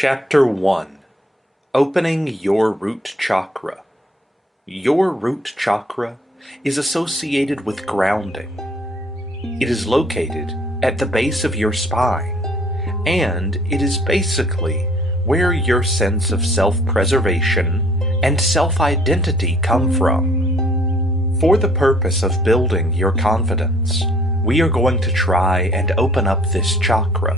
Chapter 1. Opening your root chakra. Your root chakra is associated with grounding. It is located at the base of your spine, and it is basically where your sense of self-preservation and self-identity come from. For the purpose of building your confidence, we are going to try and open up this chakra,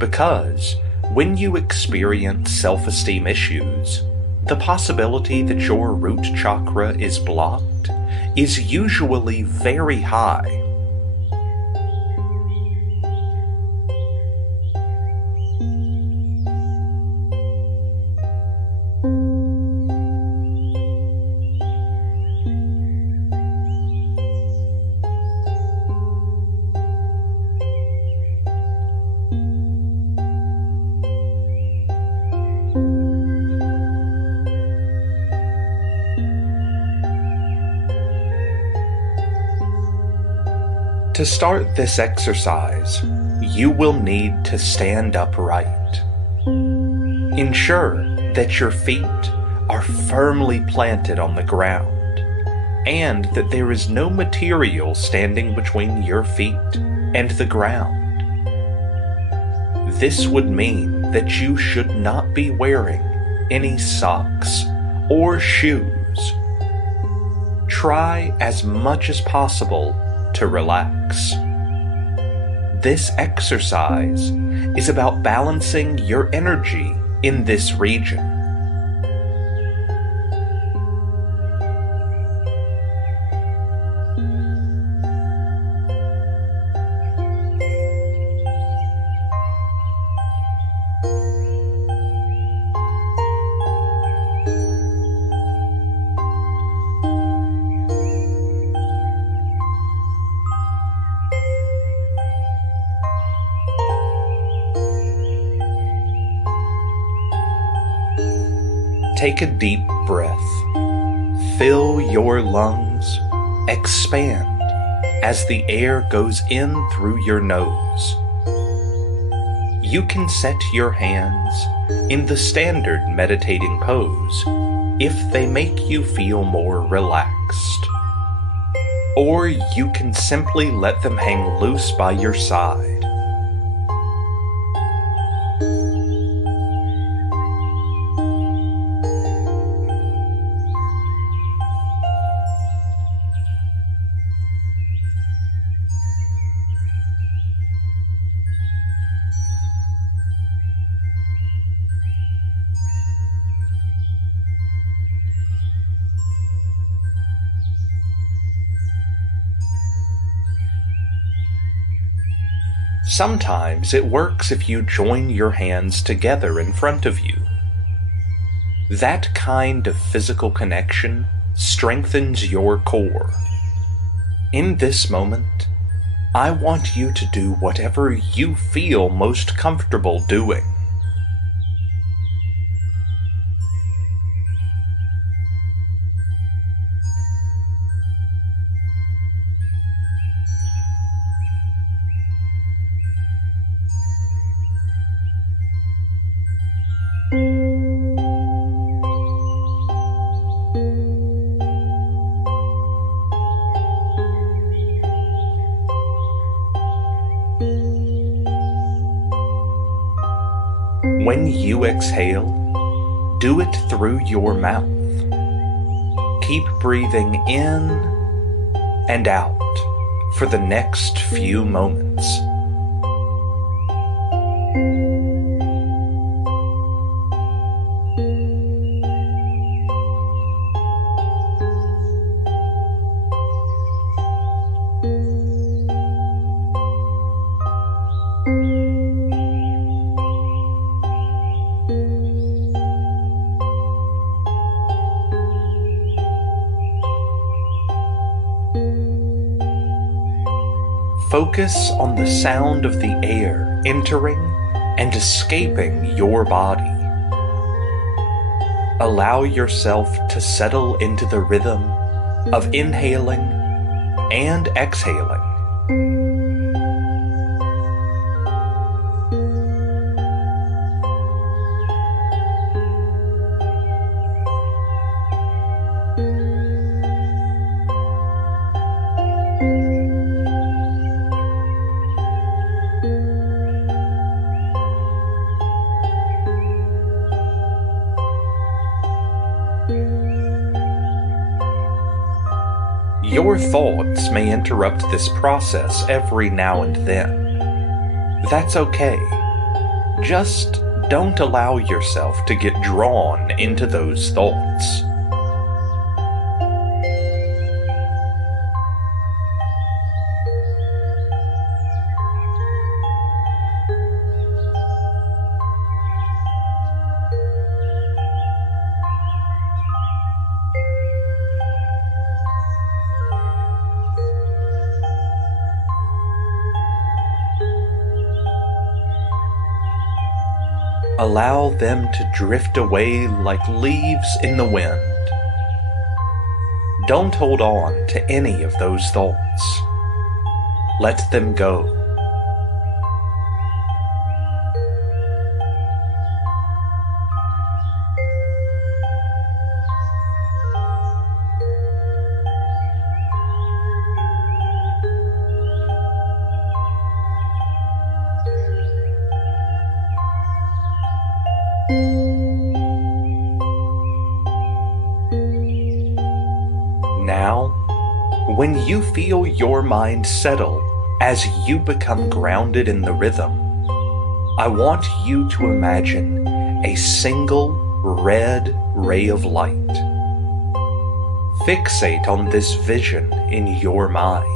because when you experience self-esteem issues, the possibility that your root chakra is blocked is usually very high. To start this exercise, you will need to stand upright. Ensure that your feet are firmly planted on the ground, and that there is no material standing between your feet and the ground. This would mean that you should not be wearing any socks or shoes. Try as much as possible to relax. This exercise is about balancing your energy in this region. Take a deep breath. Fill your lungs, expand as the air goes in through your nose. You can set your hands in the standard meditating pose if they make you feel more relaxed. Or you can simply let them hang loose by your side. Sometimes it works if you join your hands together in front of you. That kind of physical connection strengthens your core. In this moment, I want you to do whatever you feel most comfortable doing. When you exhale, do it through your mouth. Keep breathing in and out for the next few moments. Focus on the sound of the air entering and escaping your body. Allow yourself to settle into the rhythm of inhaling and exhaling. Your thoughts may interrupt this process every now and then. That's okay. Just don't allow yourself to get drawn into those thoughts. Allow them to drift away like leaves in the wind. Don't hold on to any of those thoughts. Let them go. Now, when you feel your mind settle as you become grounded in the rhythm, I want you to imagine a single red ray of light. Fixate on this vision in your mind.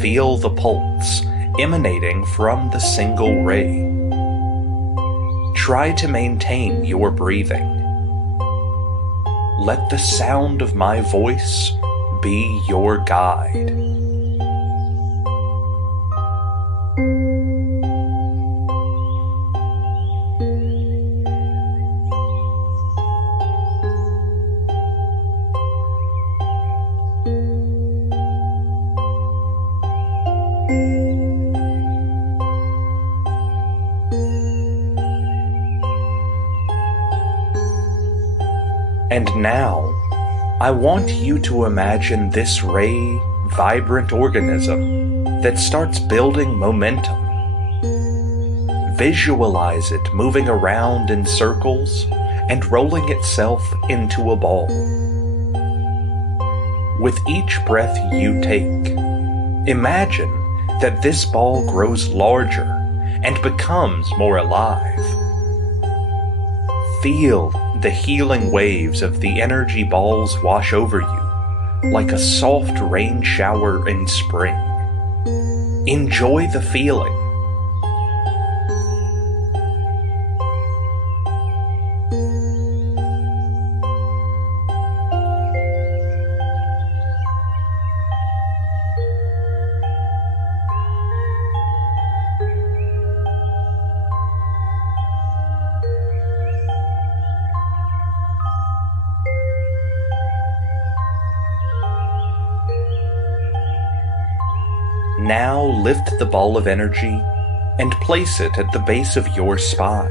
Feel the pulse emanating from the single ray. Try to maintain your breathing. Let the sound of my voice be your guide. And now, I want you to imagine this ray, vibrant organism that starts building momentum. Visualize it moving around in circles and rolling itself into a ball. With each breath you take, imagine that this ball grows larger and becomes more alive. Feel the healing waves of the energy balls wash over you like a soft rain shower in spring. Enjoy the feeling. Now lift the ball of energy and place it at the base of your spine.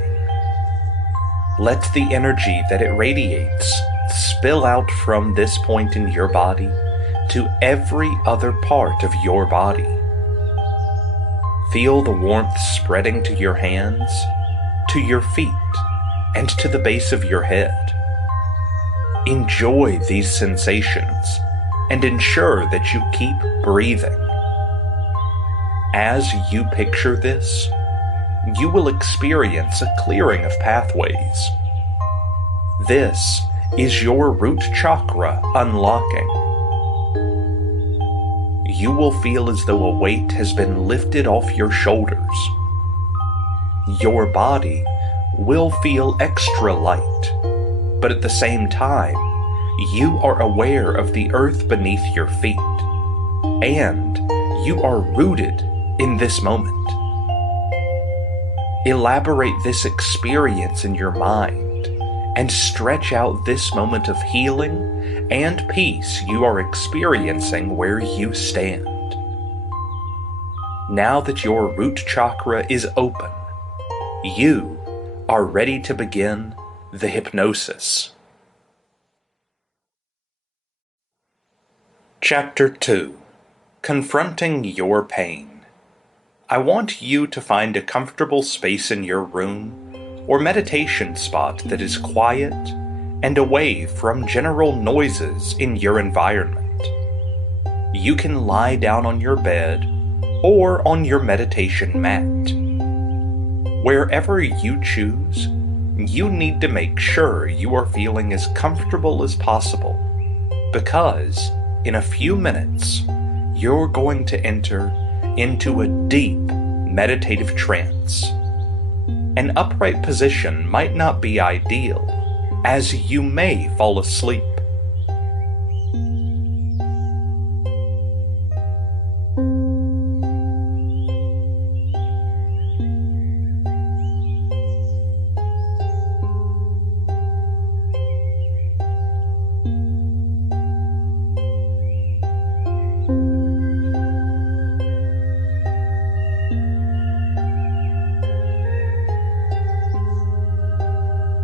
Let the energy that it radiates spill out from this point in your body to every other part of your body. Feel the warmth spreading to your hands, to your feet, and to the base of your head. Enjoy these sensations and ensure that you keep breathing. As you picture this, you will experience a clearing of pathways. This is your root chakra unlocking. You will feel as though a weight has been lifted off your shoulders. Your body will feel extra light, but at the same time, you are aware of the earth beneath your feet, and you are rooted in this moment. Elaborate this experience in your mind and stretch out this moment of healing and peace you are experiencing where you stand. Now that your root chakra is open, you are ready to begin the hypnosis. Chapter 2: Confronting Your Pain. I want you to find a comfortable space in your room or meditation spot that is quiet and away from general noises in your environment. You can lie down on your bed or on your meditation mat. Wherever you choose, you need to make sure you are feeling as comfortable as possible, because in a few minutes, you're going to enter into a deep meditative trance. An upright position might not be ideal, as you may fall asleep.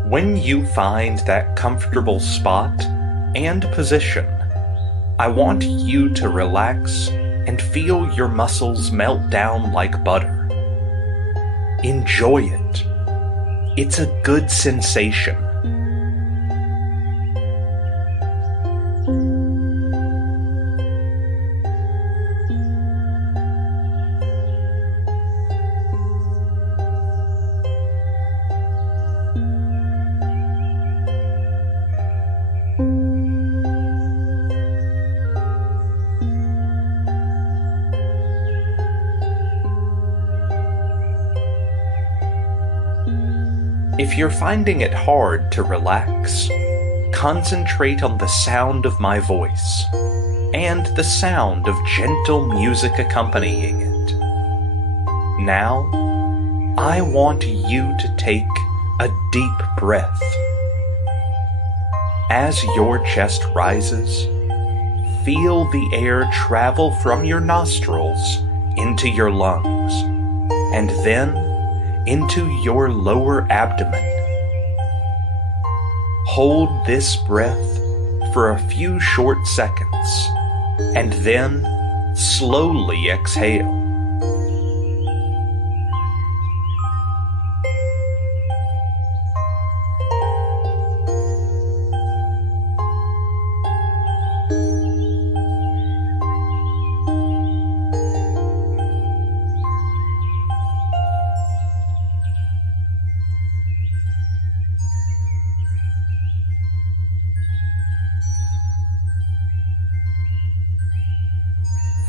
When you find that comfortable spot and position, I want you to relax and feel your muscles melt down like butter. Enjoy it. It's a good sensation. If you're finding it hard to relax, concentrate on the sound of my voice and the sound of gentle music accompanying it. Now, I want you to take a deep breath. As your chest rises, feel the air travel from your nostrils into your lungs, and then into your lower abdomen. Hold this breath for a few short seconds, and then slowly exhale.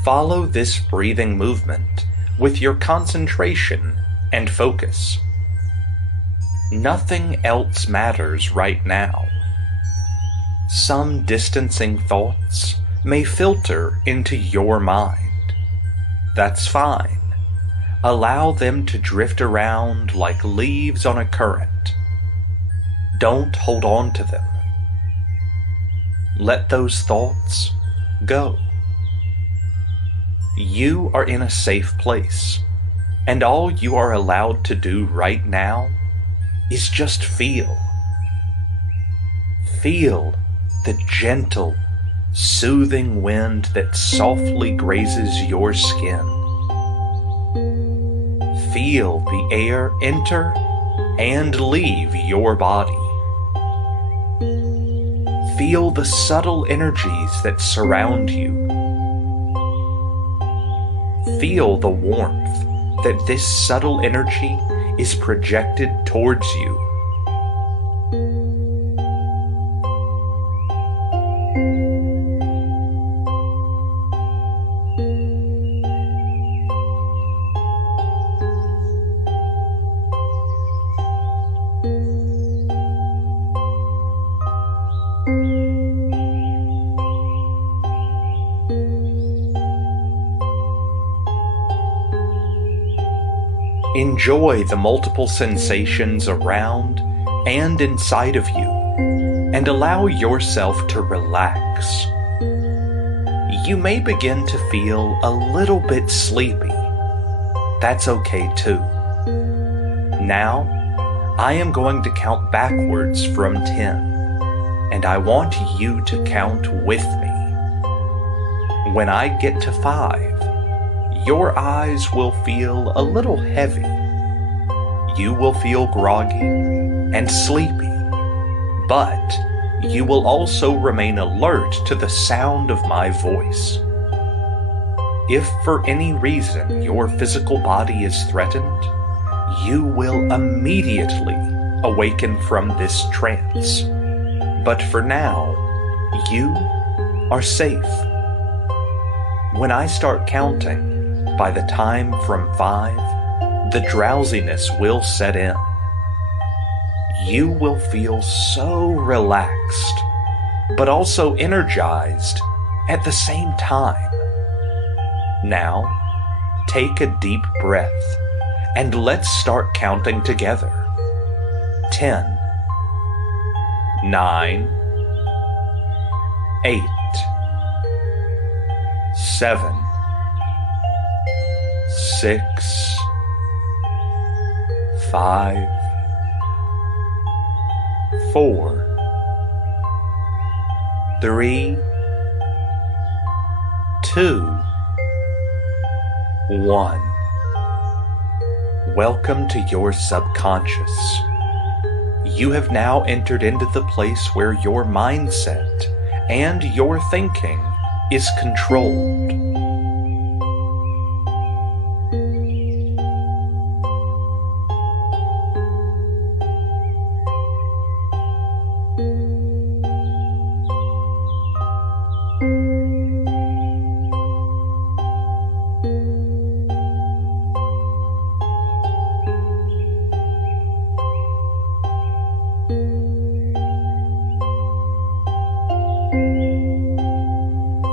Follow this breathing movement with your concentration and focus. Nothing else matters right now. Some distancing thoughts may filter into your mind. That's fine. Allow them to drift around like leaves on a current. Don't hold on to them. Let those thoughts go. You are in a safe place, and all you are allowed to do right now is just feel. Feel the gentle, soothing wind that softly grazes your skin. Feel the air enter and leave your body. Feel the subtle energies that surround you. Feel the warmth that this subtle energy is projected towards you. Enjoy the multiple sensations around and inside of you, and allow yourself to relax. You may begin to feel a little bit sleepy. That's okay too. Now, I am going to count backwards from 10, and I want you to count with me. When I get to 5, your eyes will feel a little heavy. You will feel groggy and sleepy, but you will also remain alert to the sound of my voice. If for any reason your physical body is threatened, you will immediately awaken from this trance. But for now, you are safe. When I start counting, by the time from 5, the drowsiness will set in. You will feel so relaxed, but also energized at the same time. Now, take a deep breath and let's start counting together. 10, 9, 8, 7, 6, 5, 4, 3, 2, 1. Welcome to your subconscious. You have now entered into the place where your mindset and your thinking is controlled.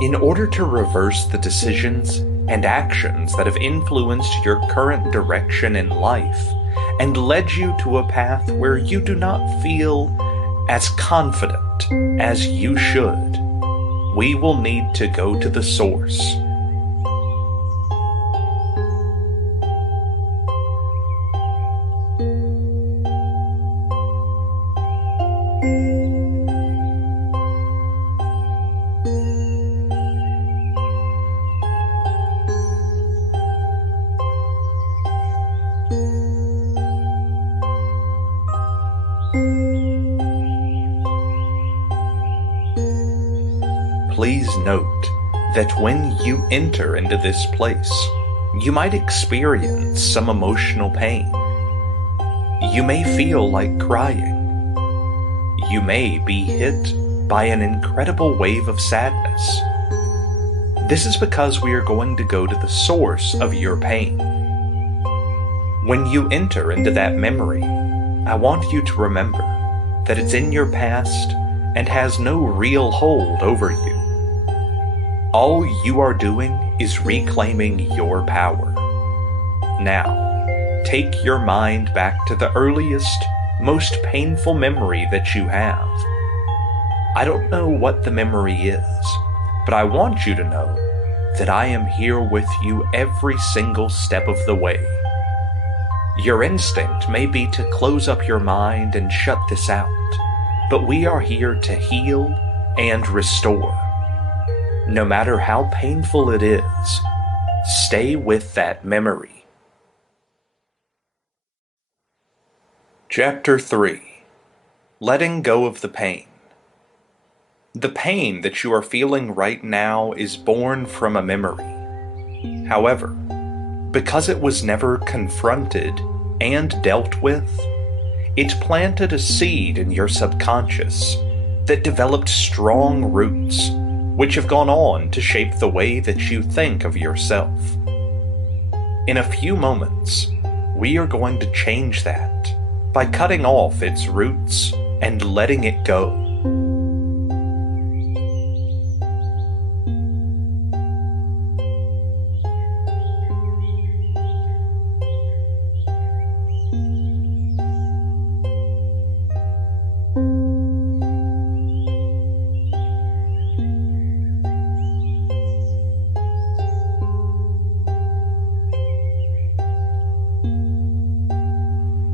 In order to reverse the decisions and actions that have influenced your current direction in life and led you to a path where you do not feel as confident as you should, we will need to go to the source. Please note that when you enter into this place, you might experience some emotional pain. You may feel like crying. You may be hit by an incredible wave of sadness. This is because we are going to go to the source of your pain. When you enter into that memory, I want you to remember that it's in your past and has no real hold over you. All you are doing is reclaiming your power. Now, take your mind back to the earliest, most painful memory that you have. I don't know what the memory is, but I want you to know that I am here with you every single step of the way. Your instinct may be to close up your mind and shut this out, but we are here to heal and restore. No matter how painful it is, stay with that memory. Chapter 3. Letting go of the pain. The pain that you are feeling right now is born from a memory. However, because it was never confronted and dealt with, it planted a seed in your subconscious that developed strong roots, which have gone on to shape the way that you think of yourself. In a few moments, we are going to change that by cutting off its roots and letting it go.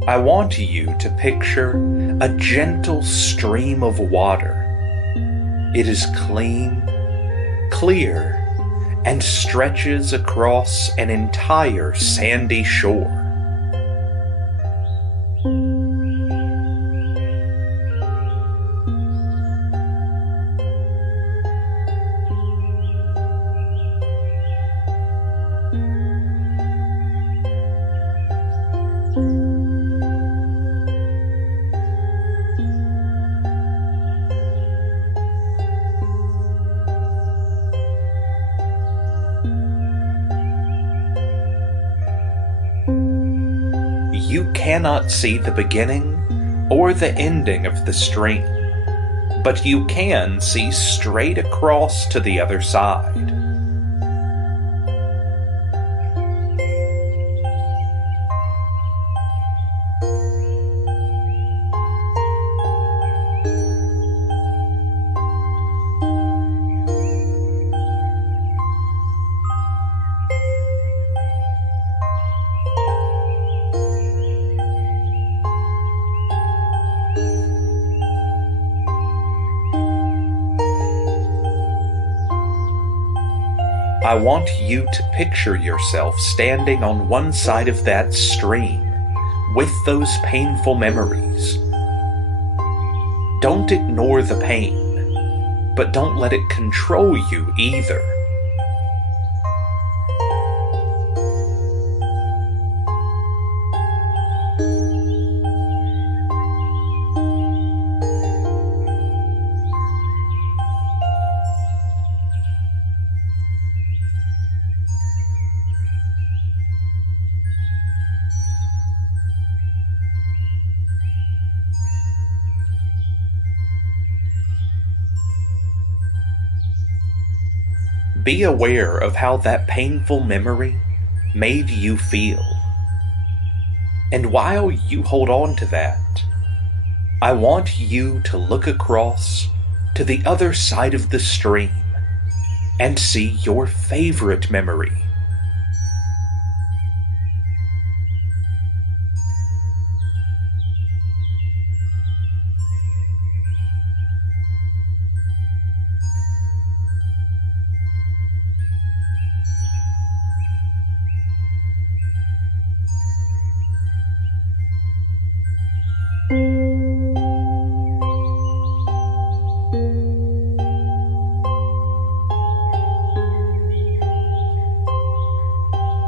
I want you to picture a gentle stream of water. It is clean, clear, and stretches across an entire sandy shore. You cannot see the beginning or the ending of the stream, but you can see straight across to the other side. I want you to picture yourself standing on one side of that stream with those painful memories. Don't ignore the pain, but don't let it control you either. Be aware of how that painful memory made you feel. And while you hold on to that, I want you to look across to the other side of the stream and see your favorite memory.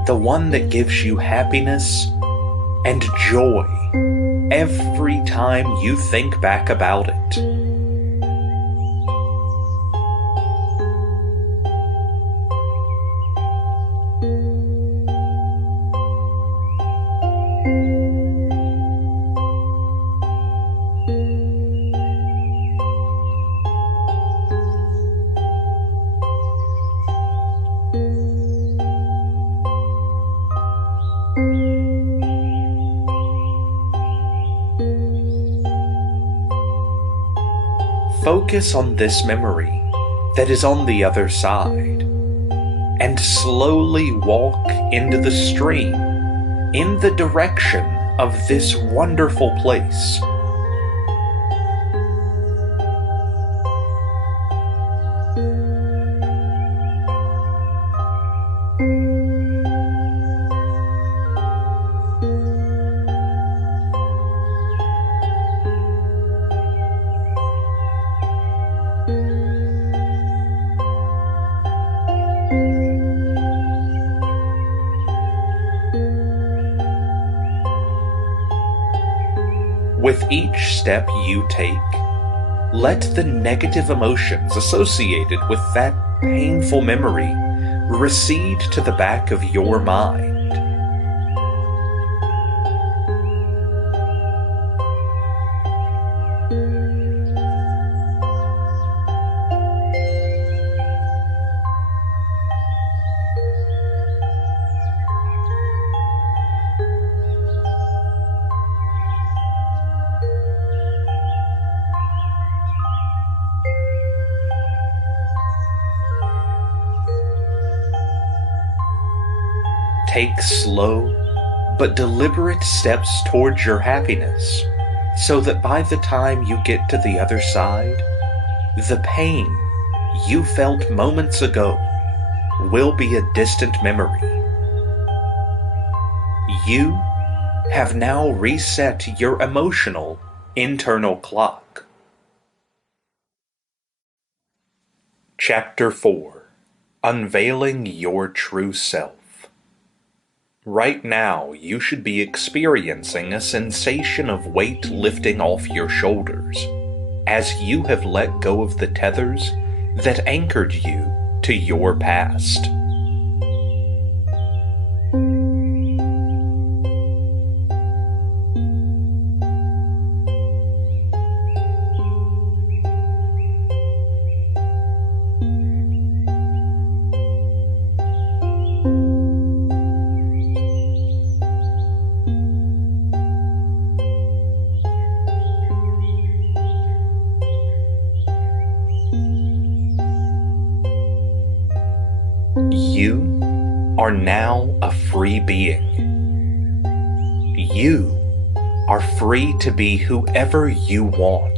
The one that gives you happiness and joy every time you think back about it. Focus on this memory that is on the other side, and slowly walk into the stream in the direction of this wonderful place. With each step you take, let the negative emotions associated with that painful memory recede to the back of your mind. Take slow but deliberate steps towards your happiness, so that by the time you get to the other side, the pain you felt moments ago will be a distant memory. You have now reset your emotional internal clock. Chapter 4: Unveiling Your True Self. Right now, you should be experiencing a sensation of weight lifting off your shoulders, as you have let go of the tethers that anchored you to your past. You are now a free being. You are free to be whoever you want.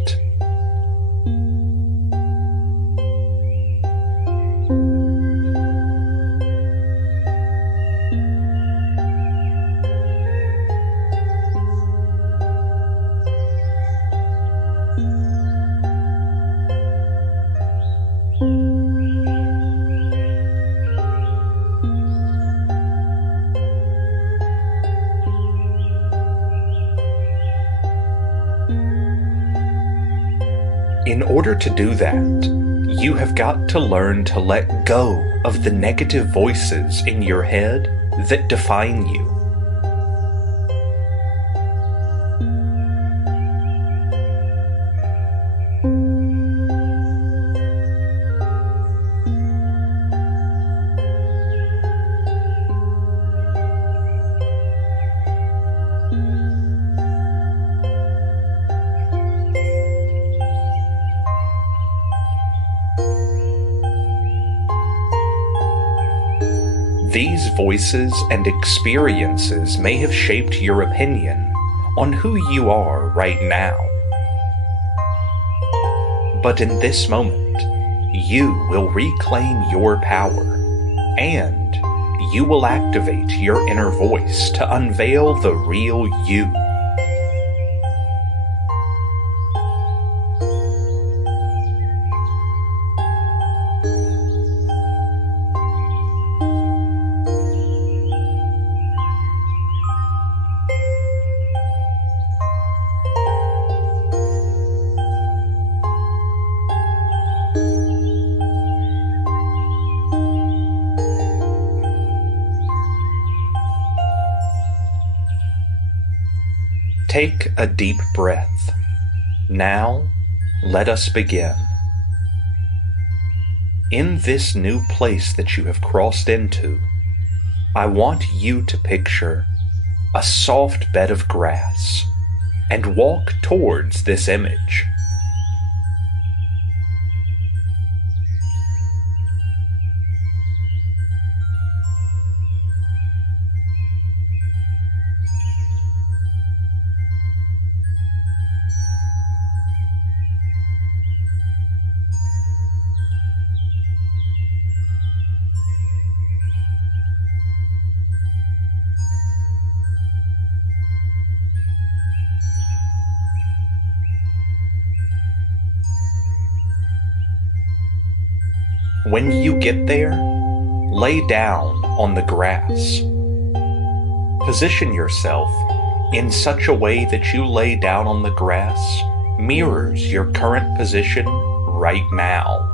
In order to do that, you have got to learn to let go of the negative voices in your head that define you. These voices and experiences may have shaped your opinion on who you are right now. But in this moment, you will reclaim your power, and you will activate your inner voice to unveil the real you. Take a deep breath. Now, let us begin. In this new place that you have crossed into, I want you to picture a soft bed of grass and walk towards this image. When you get there, lay down on the grass. Position yourself in such a way that you lay down on the grass mirrors your current position right now.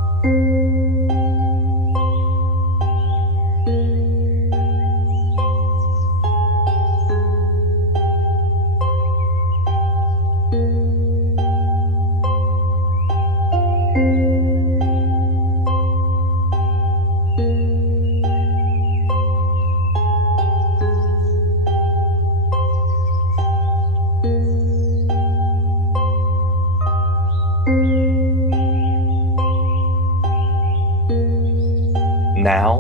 Now,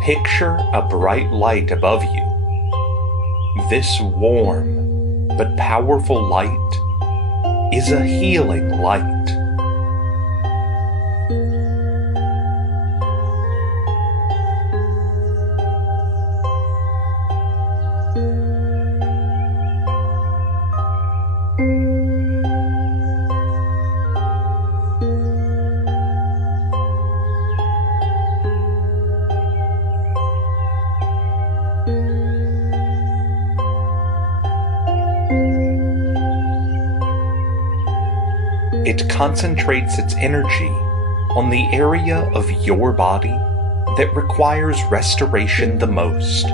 picture a bright light above you. This warm but powerful light is a healing light. it concentrates its energy on the area of your body that requires restoration the most.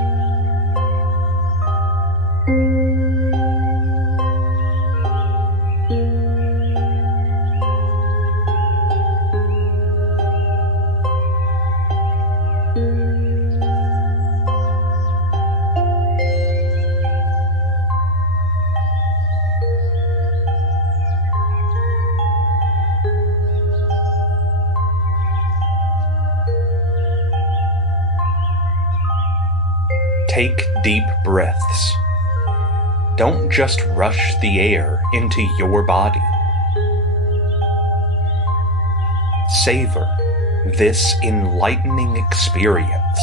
Take deep breaths. Don't just rush the air into your body. Savor this enlightening experience.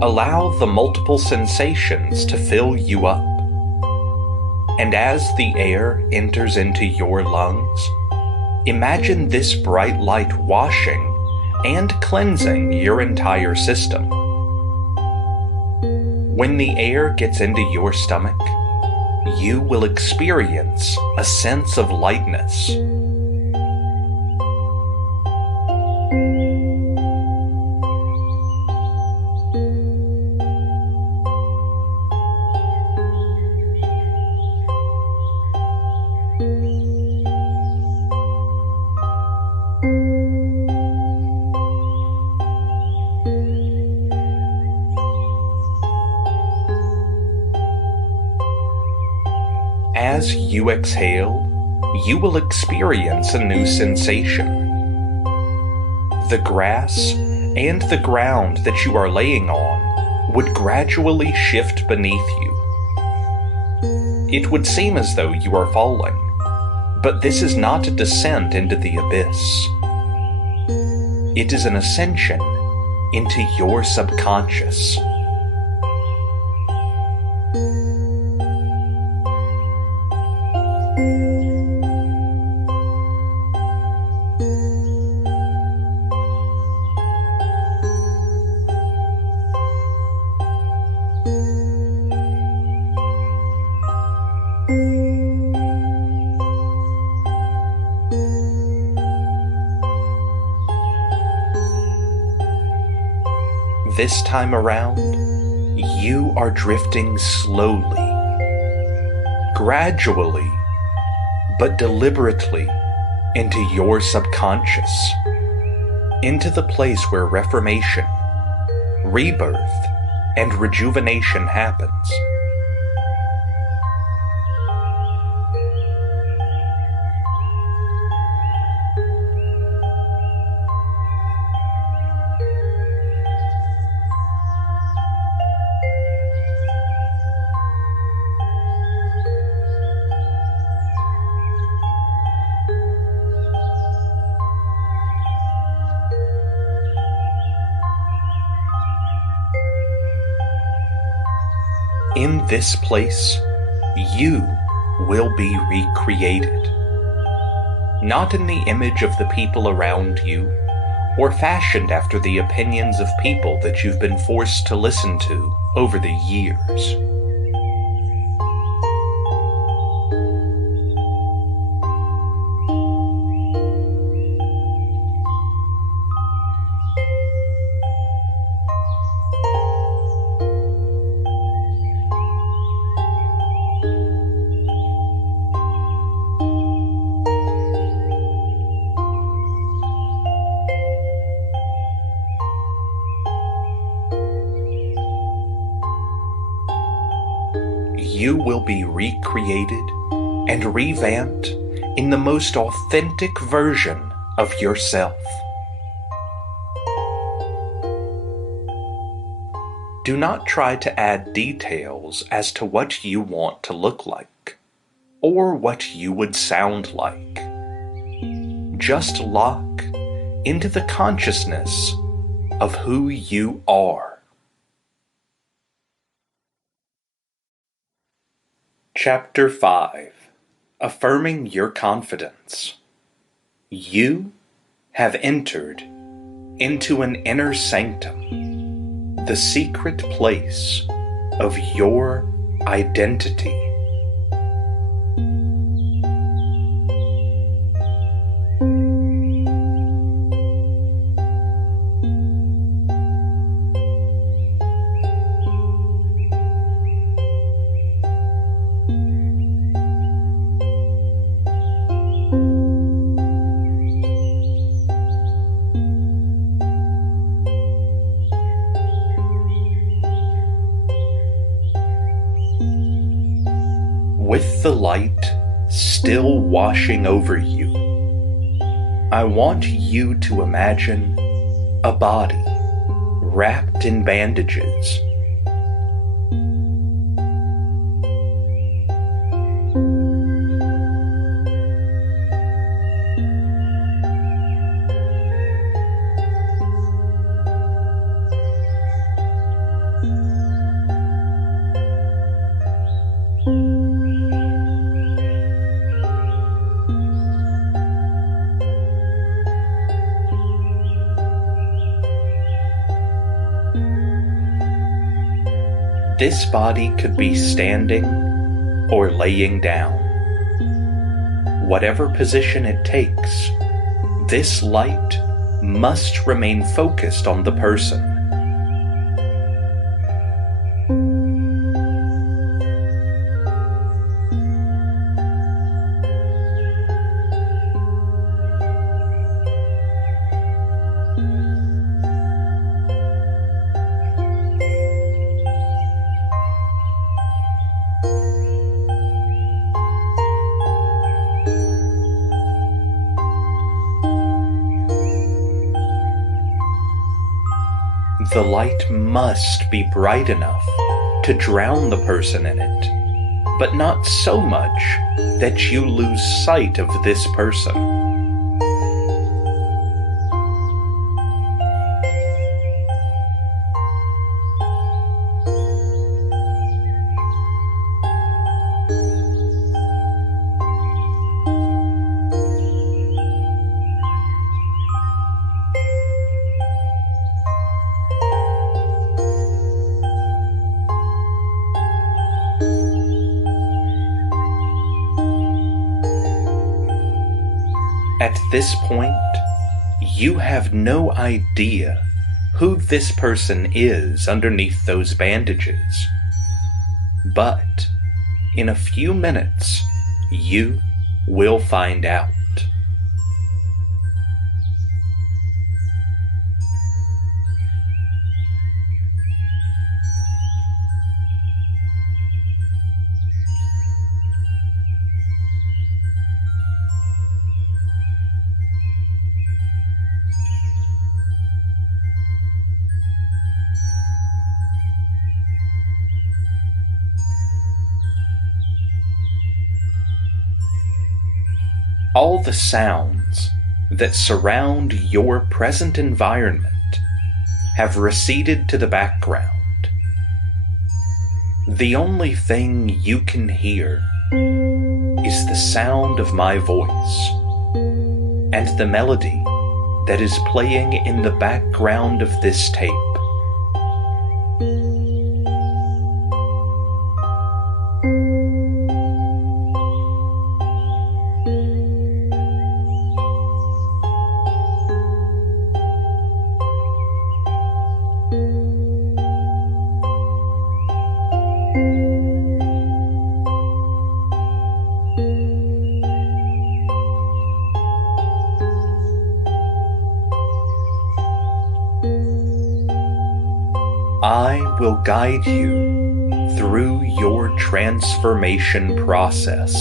Allow the multiple sensations to fill you up. And as the air enters into your lungs, imagine this bright light washing and cleansing your entire system. When the air gets into your stomach, you will experience a sense of lightness. As you exhale, you will experience a new sensation. The grass and the ground that you are laying on would gradually shift beneath you. It would seem as though you are falling, but this is not a descent into the abyss. It is an ascension into your subconscious. This time around, you are drifting slowly, gradually, but deliberately into your subconscious, into the place where reformation, rebirth, and rejuvenation happens. In this place, you will be recreated. Not in the image of the people around you, or fashioned after the opinions of people that you've been forced to listen to over the years. You will be recreated and revamped in the most authentic version of yourself. Do not try to add details as to what you want to look like, or what you would sound like. Just lock into the consciousness of who you are. Chapter 5. Affirming Your Confidence. You have entered into an inner sanctum, the secret place of your identity. With the light still washing over you, I want you to imagine a body wrapped in bandages. This body could be standing or laying down. Whatever position it takes, this light must remain focused on the person. The light must be bright enough to drown the person in it, but not so much that you lose sight of this person. At this point, you have no idea who this person is underneath those bandages. But in a few minutes, you will find out. All the sounds that surround your present environment have receded to the background. The only thing you can hear is the sound of my voice and the melody that is playing in the background of this tape. I will guide you through your transformation process.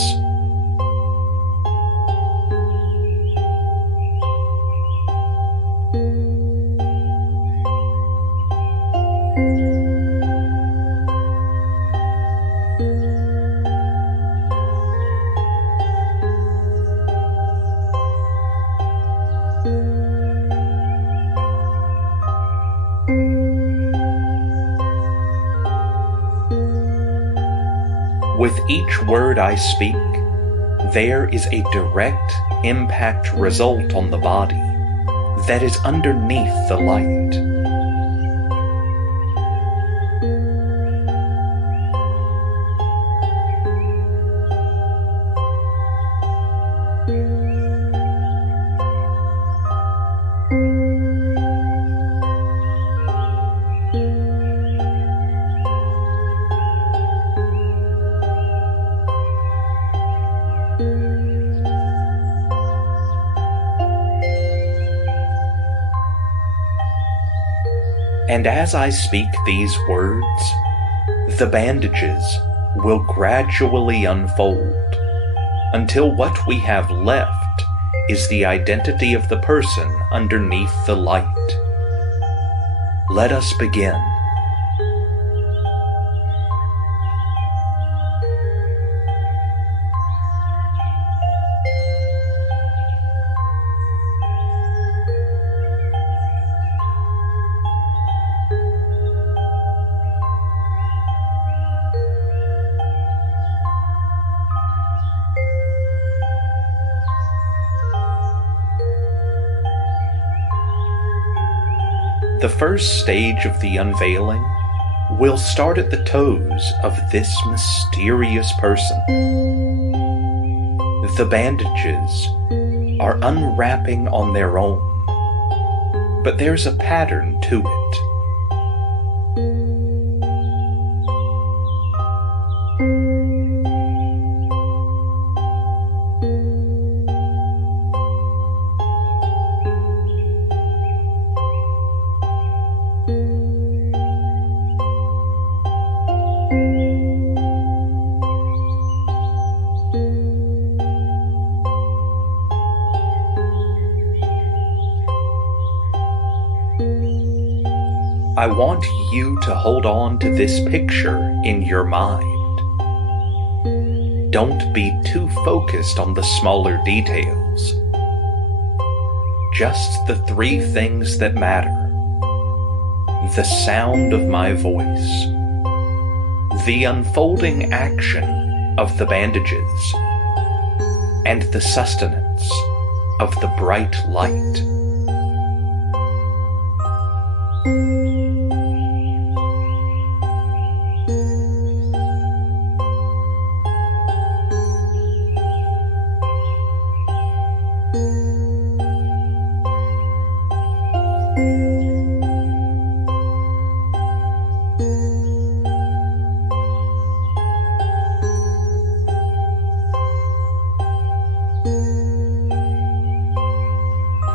each word I speak, there is a direct impact result on the body that is underneath the light. And as I speak these words, the bandages will gradually unfold until what we have left is the identity of the person underneath the light. Let us begin. The first stage of the unveiling will start at the toes of this mysterious person. The bandages are unwrapping on their own, but there's a pattern to it. I want you to hold on to this picture in your mind. Don't be too focused on the smaller details. Just the three things that matter: the sound of my voice, the unfolding action of the bandages, and the sustenance of the bright light.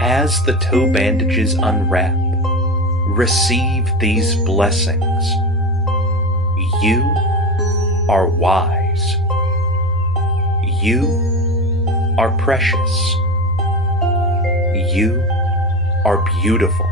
As the toe bandages unwrap, receive these blessings. You are wise. You are precious. You are beautiful.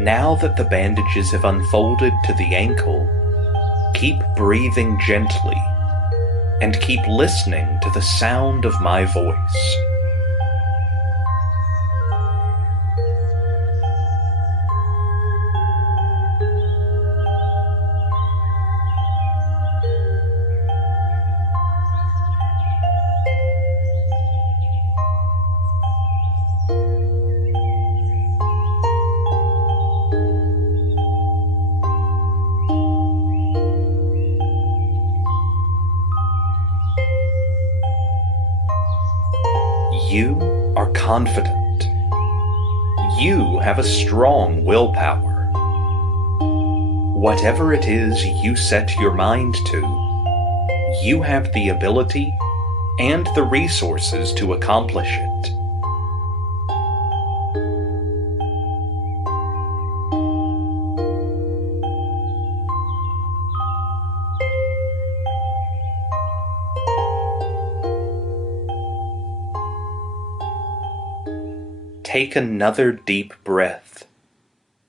Now that the bandages have unfolded to the ankle, keep breathing gently and keep listening to the sound of my voice. You are confident. You have a strong willpower. Whatever it is you set your mind to, you have the ability and the resources to accomplish it. take another deep breath.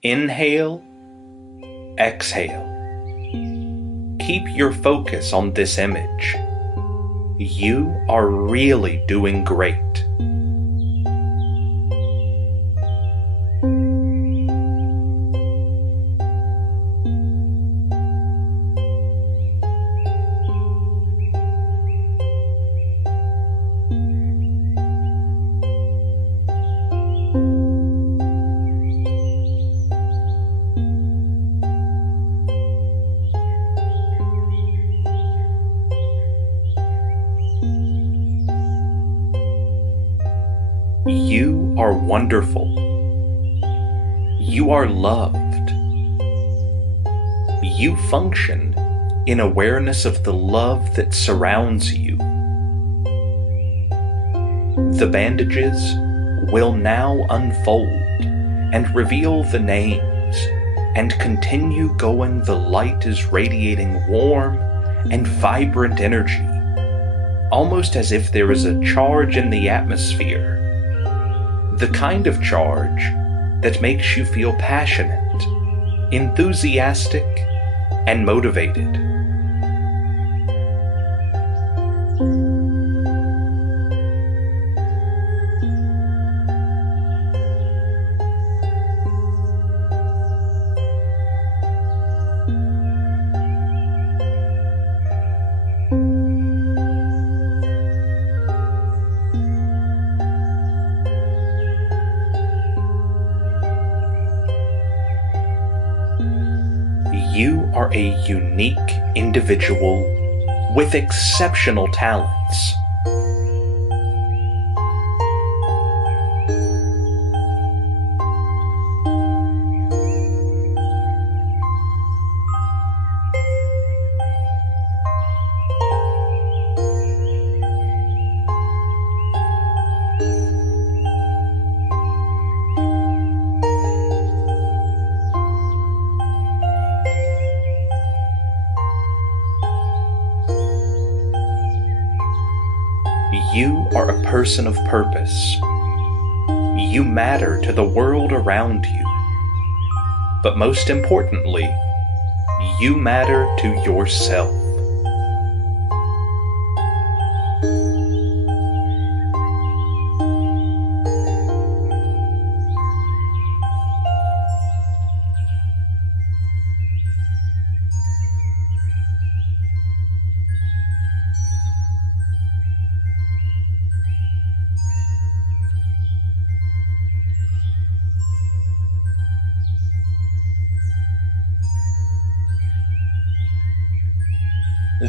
Inhale, exhale. Keep your focus on this image. You are really doing great. You are wonderful. You are loved. You function in awareness of the love that surrounds you. The bandages will now unfold and reveal the names and continue going. The light is radiating warm and vibrant energy, almost as if there is a charge in the atmosphere. The kind of charge that makes you feel passionate, enthusiastic, and motivated. You are a unique individual with exceptional talents. You are a person of purpose. You matter to the world around you. But most importantly, you matter to yourself.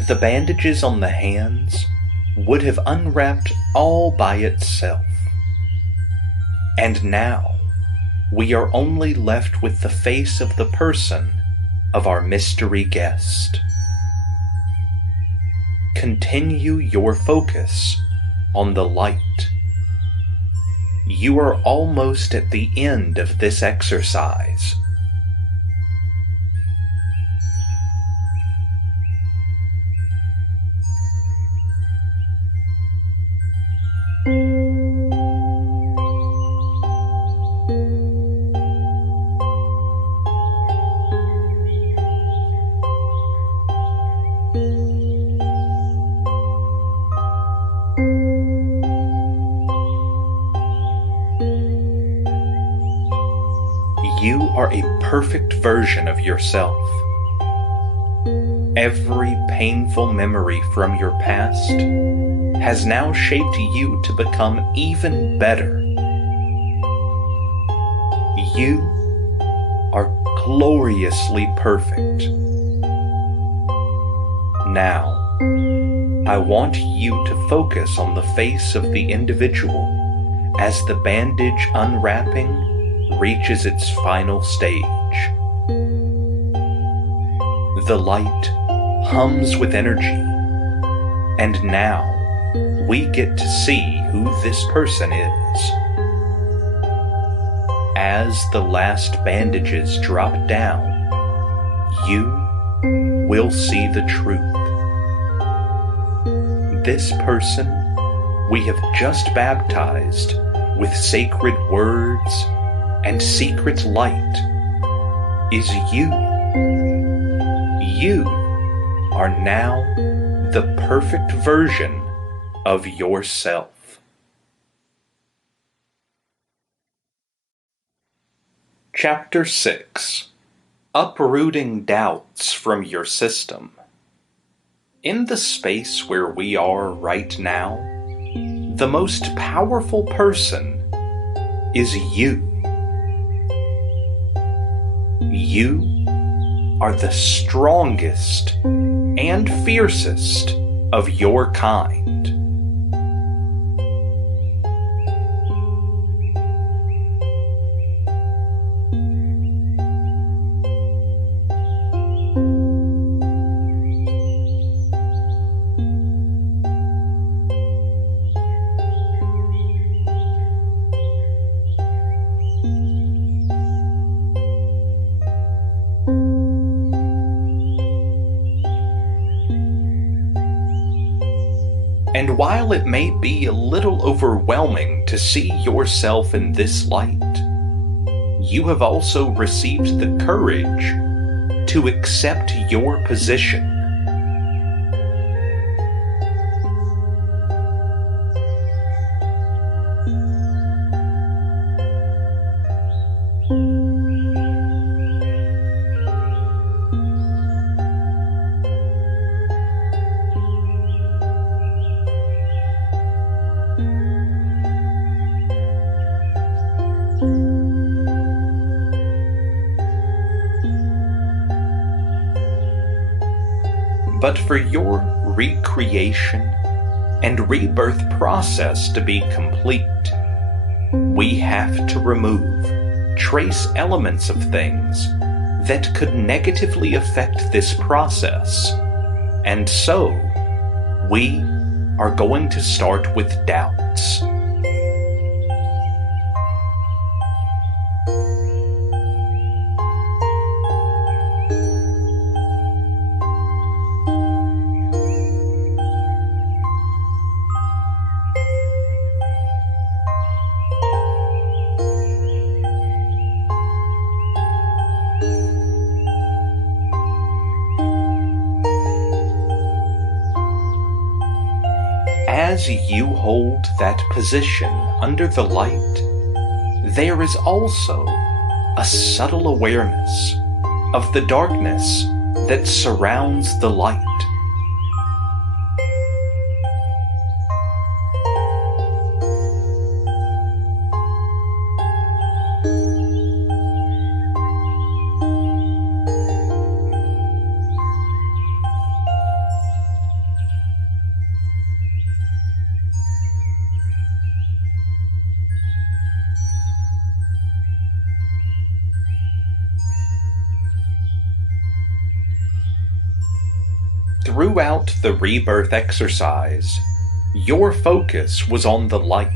The bandages on the hands would have unwrapped all by itself. And now, we are only left with the face of the person of our mystery guest. Continue your focus on the light. You are almost at the end of this exercise. You are a perfect version of yourself. Every painful memory from your past has now shaped you to become even better. You are gloriously perfect. Now, I want you to focus on the face of the individual as the bandage unwrapping reaches its final stage. The light hums with energy, and now we get to see who this person is. As the last bandages drop down, you will see the truth. This person we have just baptized with sacred words and secret light is you. You are now the perfect version of yourself. Chapter 6. Uprooting Doubts from Your System. In the space where we are right now, the most powerful person is you. You are the strongest and fiercest of your kind. And while it may be a little overwhelming to see yourself in this light, you have also received the courage to accept your position. But for your recreation and rebirth process to be complete, we have to remove trace elements of things that could negatively affect this process. And so, we are going to start with doubts. As you hold that position under the light, there is also a subtle awareness of the darkness that surrounds the light. Throughout the rebirth exercise, your focus was on the light.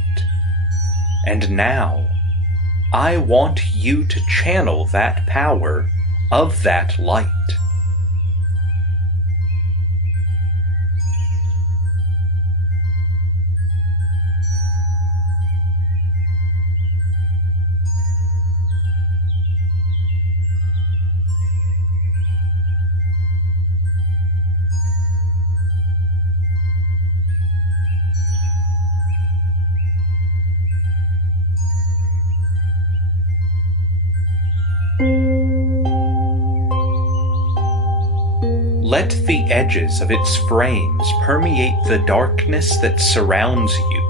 And now, I want you to channel that power of that light. Let the edges of its frames permeate the darkness that surrounds you.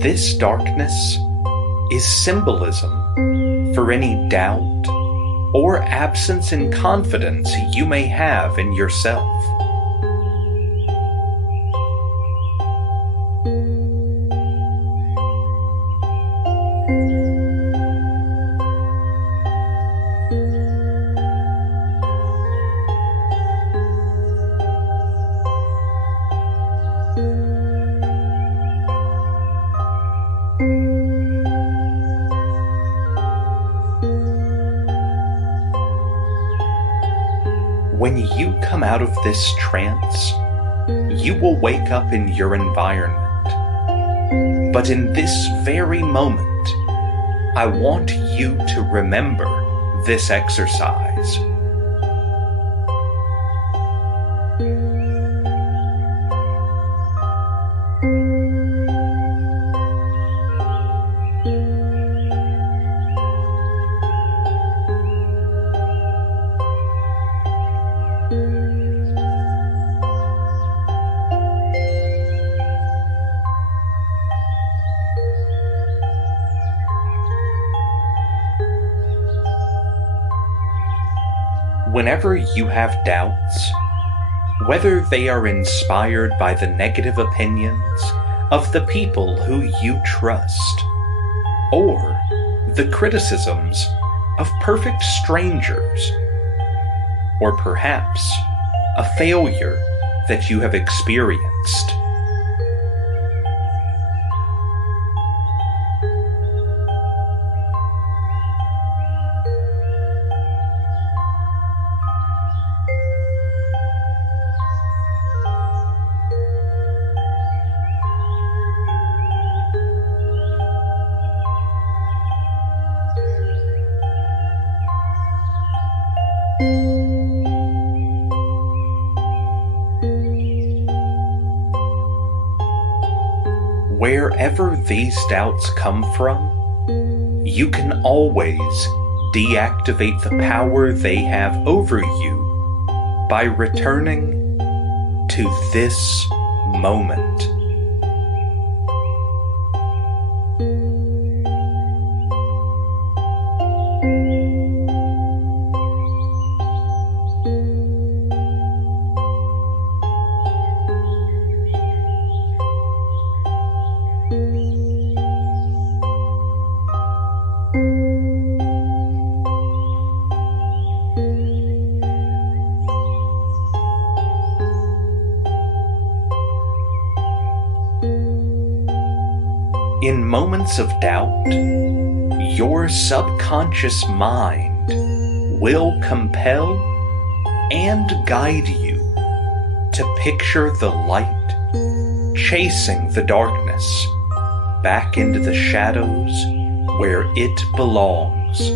This darkness is symbolism for any doubt or absence in confidence you may have in yourself. When you come out of this trance, you will wake up in your environment. But in this very moment, I want you to remember this exercise. Whenever you have doubts, whether they are inspired by the negative opinions of the people who you trust, or the criticisms of perfect strangers, or perhaps a failure that you have experienced, wherever these doubts come from, you can always deactivate the power they have over you by returning to this moment. In moments of doubt, your subconscious mind will compel and guide you to picture the light chasing the darkness back into the shadows where it belongs.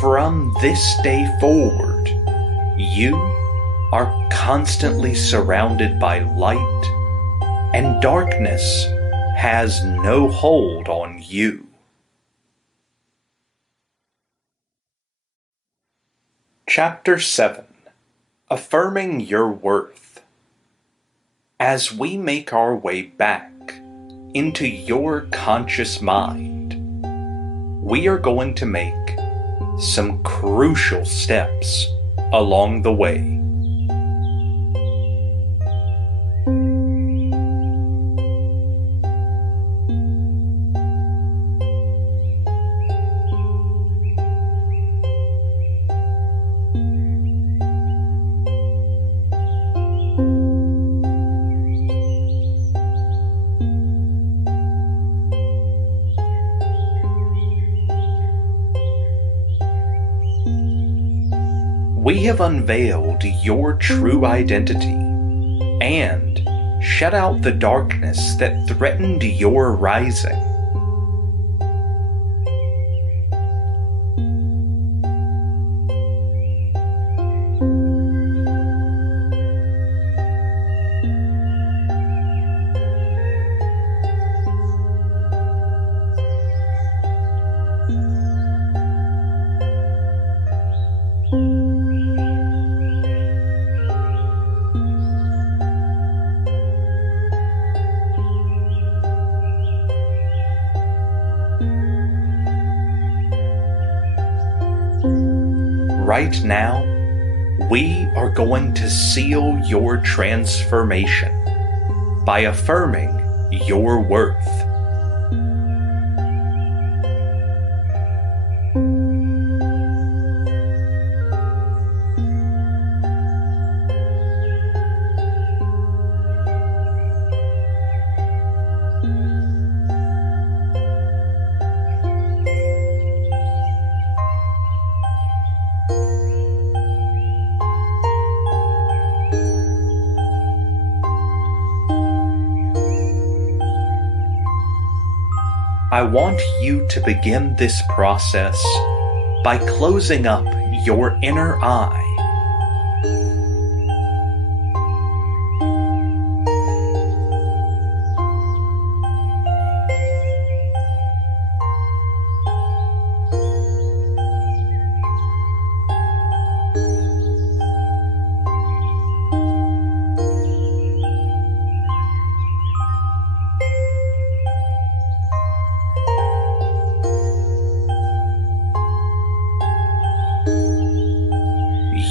From this day forward, you are constantly surrounded by light, and darkness has no hold on you. Chapter 7. Affirming Your Worth. As we make our way back into your conscious mind, we are going to make some crucial steps along the way. We have unveiled your true identity and shut out the darkness that threatened your rising. Right now, we are going to seal your transformation by affirming your worth. I want you to begin this process by closing up your inner eye.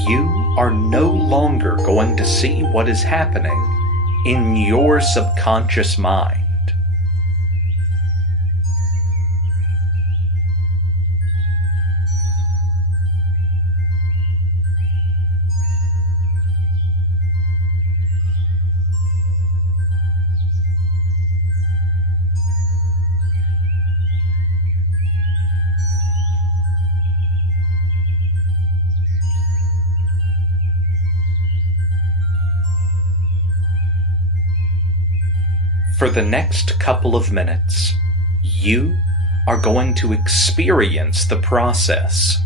You are no longer going to see what is happening in your subconscious mind. For the next couple of minutes, you are going to experience the process.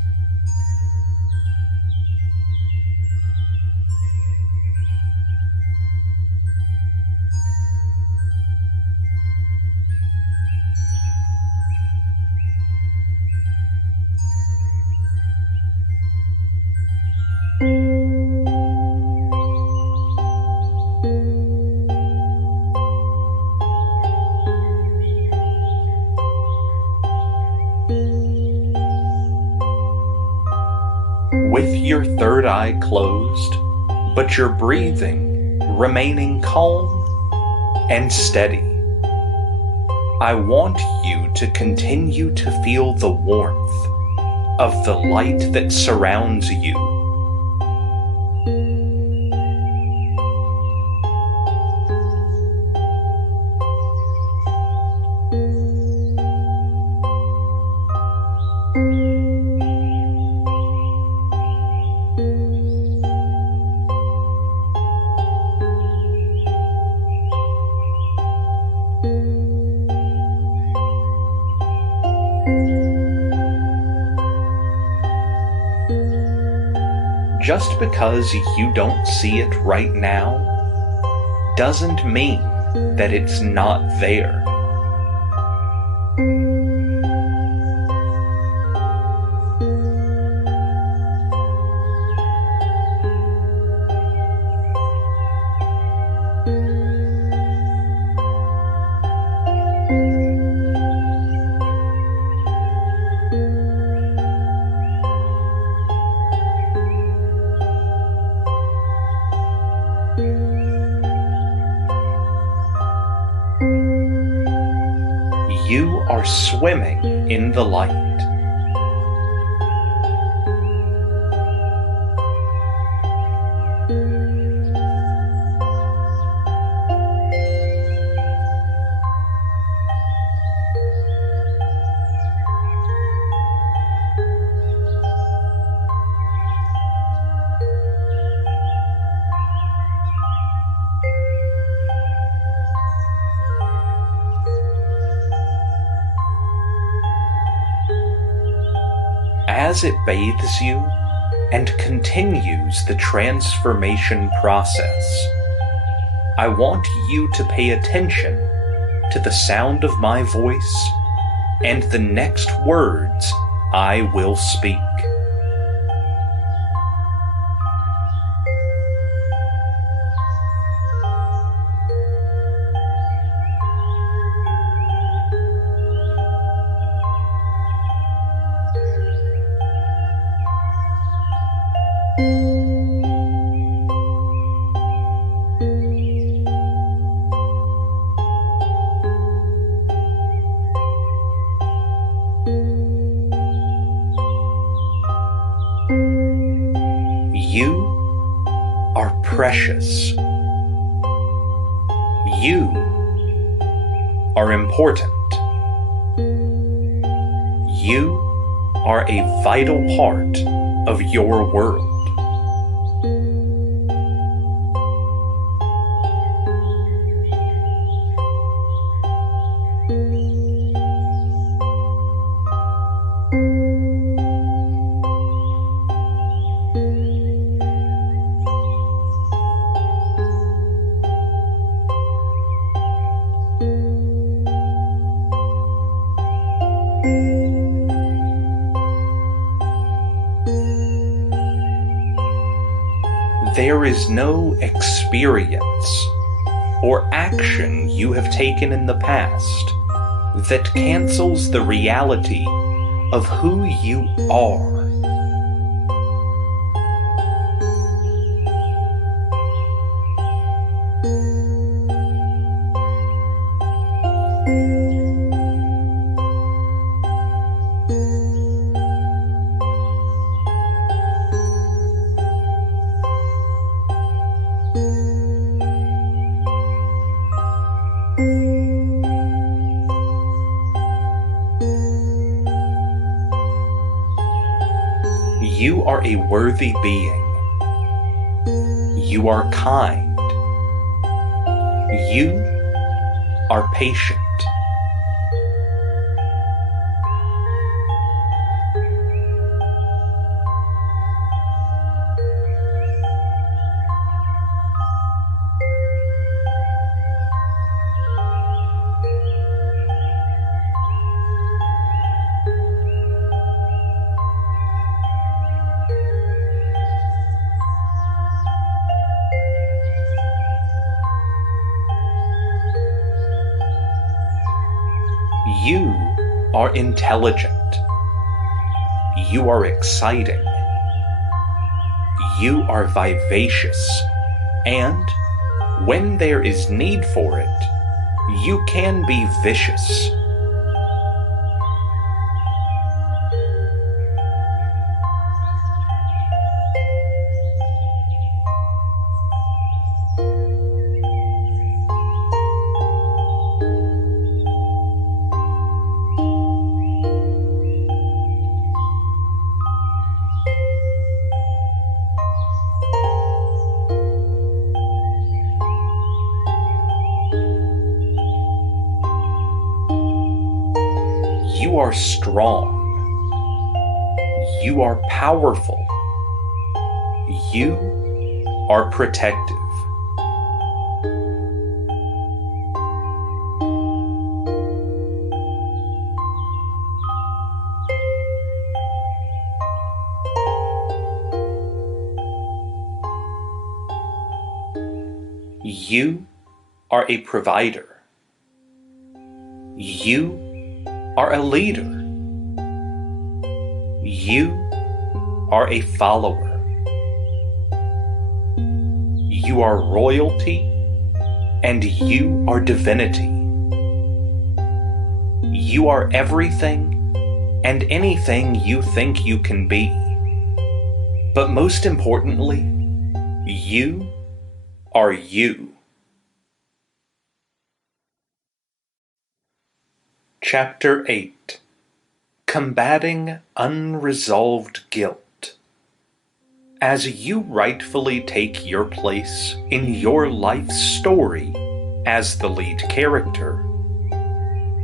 With your third eye closed, but your breathing remaining calm and steady, I want you to continue to feel the warmth of the light that surrounds you. Just because you don't see it right now doesn't mean that it's not there. You are swimming in the light. As it bathes you and continues the transformation process, I want you to pay attention to the sound of my voice and the next words I will speak. You are precious. You are important. You are a vital part of your world. There is no experience or action you have taken in the past that cancels the reality of who you are. You are a worthy being. You are kind. You are patient. You are intelligent. You are exciting. You are vivacious. And when there is need for it, you can be vicious. You are strong. You are powerful. You are protective. You are a provider. You are a leader. You are a follower. You are royalty, and you are divinity. You are everything and anything you think you can be. But most importantly, you are you. Chapter 8. Combating Unresolved Guilt. As you rightfully take your place in your life's story as the lead character,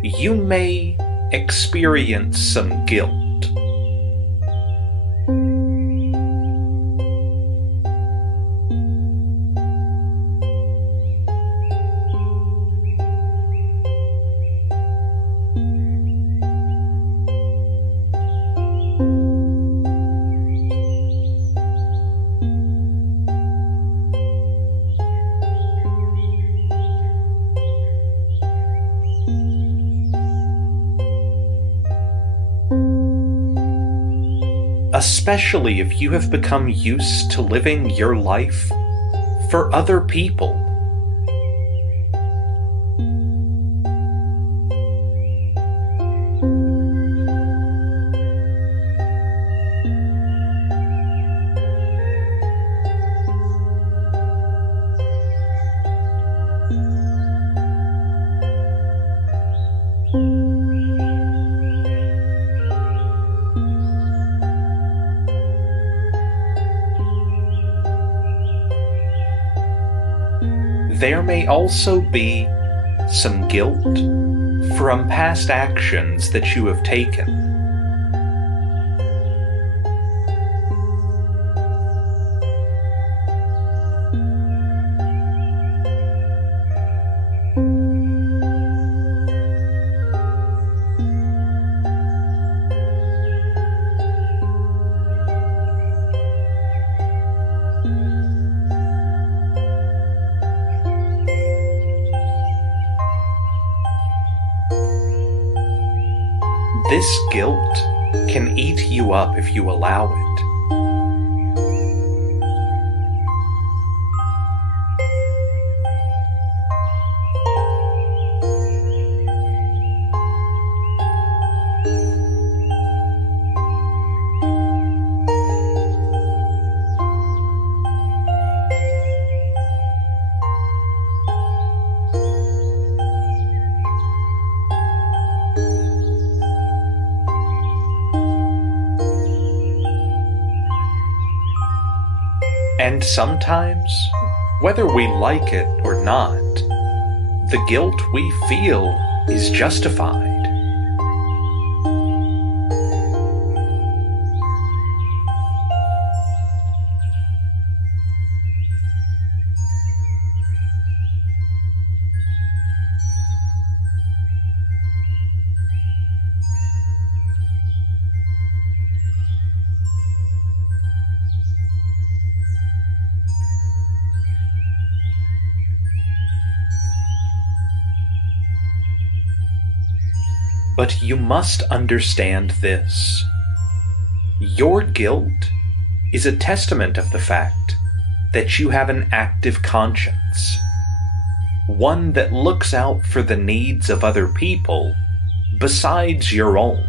you may experience some guilt. Especially if you have become used to living your life for other people. there may also be some guilt from past actions that you have taken. This guilt can eat you up if you allow it. And sometimes, whether we like it or not, the guilt we feel is justified. But you must understand this. Your guilt is a testament of the fact that you have an active conscience, one that looks out for the needs of other people besides your own.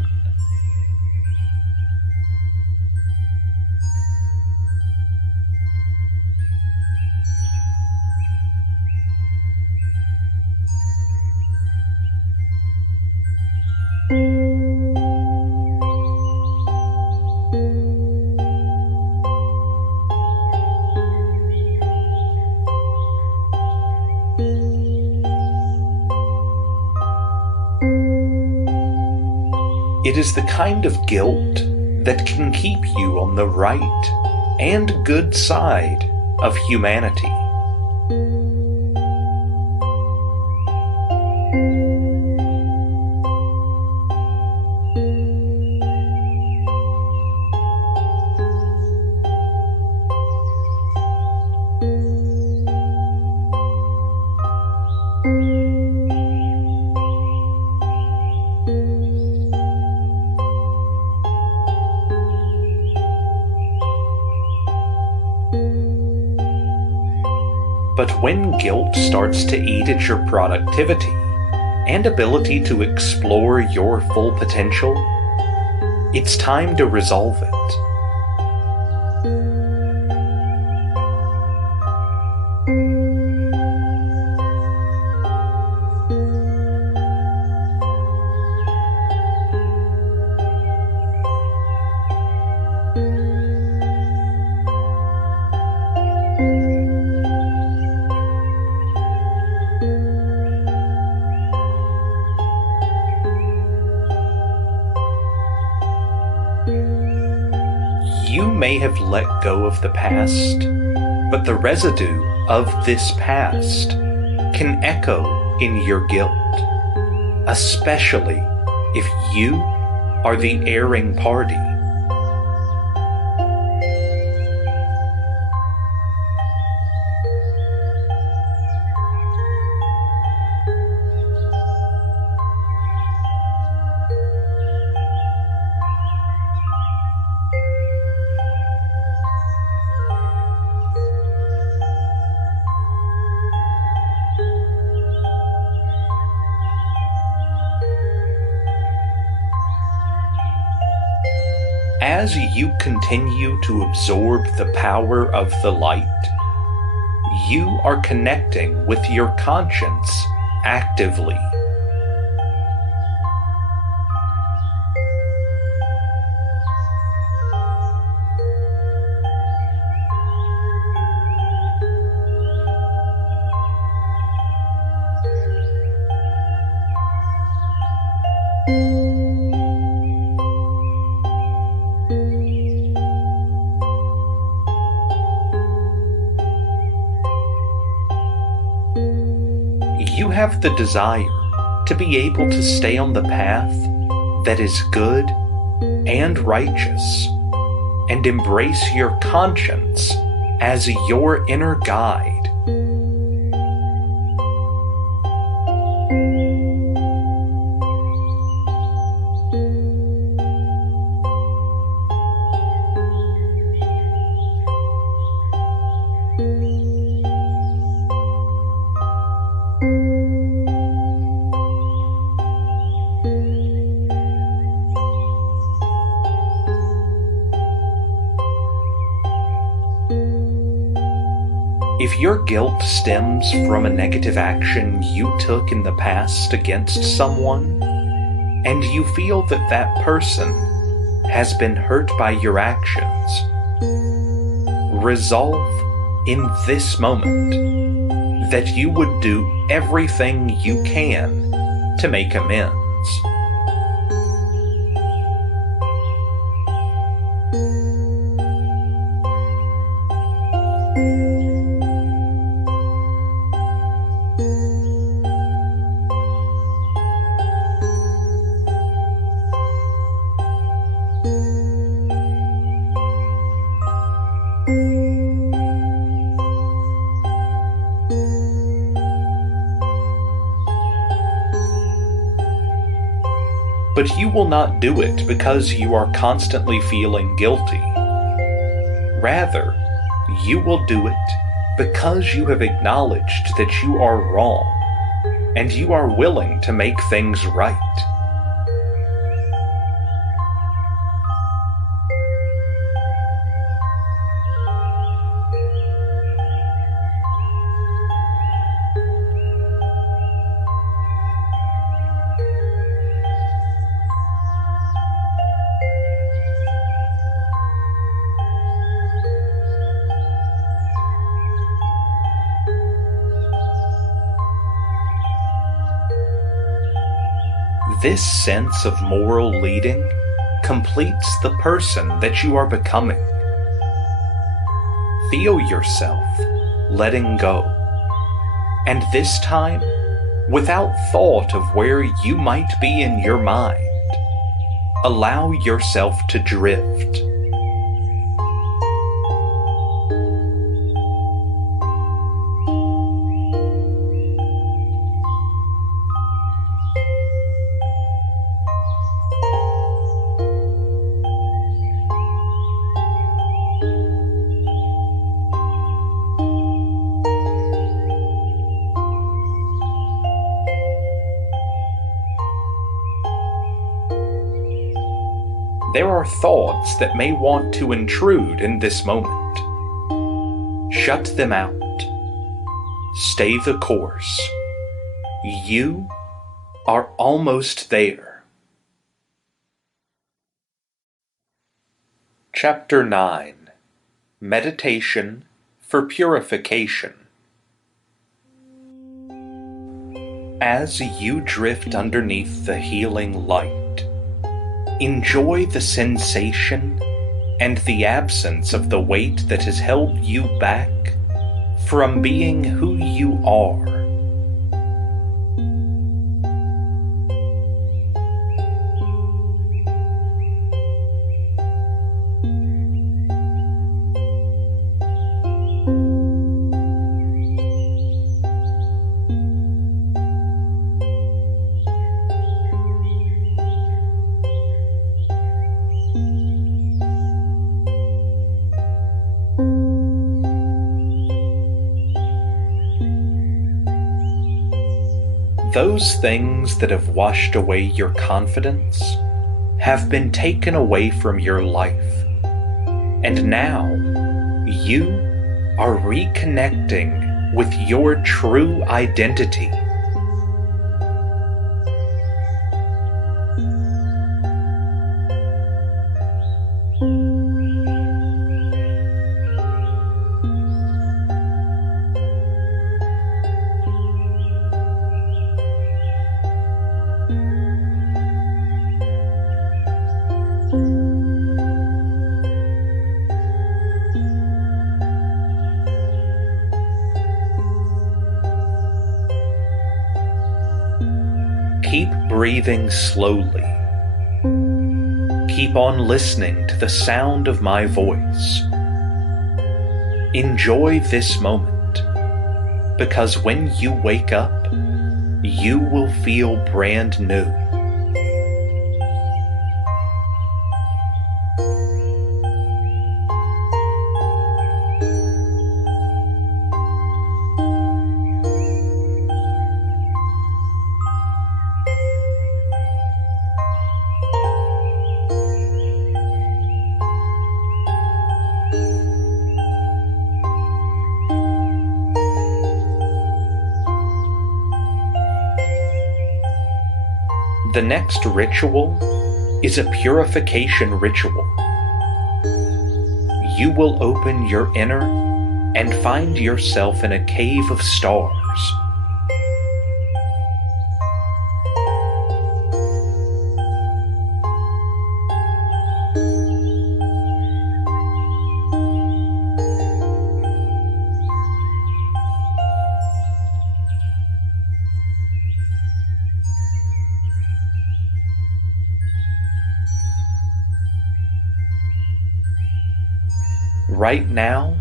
It is the kind of guilt that can keep you on the right and good side of humanity. But when guilt starts to eat at your productivity and ability to explore your full potential, it's time to resolve it. You may have let go of the past, but the residue of this past can echo in your guilt, especially if you are the erring party. As you continue to absorb the power of the light, you are connecting with your conscience actively. have the desire to be able to stay on the path that is good and righteous, and embrace your conscience as your inner guide. If your guilt stems from a negative action you took in the past against someone, and you feel that that person has been hurt by your actions, resolve in this moment that you would do everything you can to make amends. But you will not do it because you are constantly feeling guilty. Rather, you will do it because you have acknowledged that you are wrong, and you are willing to make things right. This sense of moral leading completes the person that you are becoming. Feel yourself letting go, and this time, without thought of where you might be in your mind, allow yourself to drift. There are thoughts that may want to intrude in this moment. Shut them out. Stay the course. You are almost there. Chapter 9. Meditation for Purification. As you drift underneath the healing light, enjoy the sensation and the absence of the weight that has held you back from being who you are. Those things that have washed away your confidence have been taken away from your life, and now you are reconnecting with your true identity. breathing slowly. Keep on listening to the sound of my voice. Enjoy this moment, because when you wake up, you will feel brand new. The next ritual is a purification ritual. You will open your inner and find yourself in a cave of stars. Right now,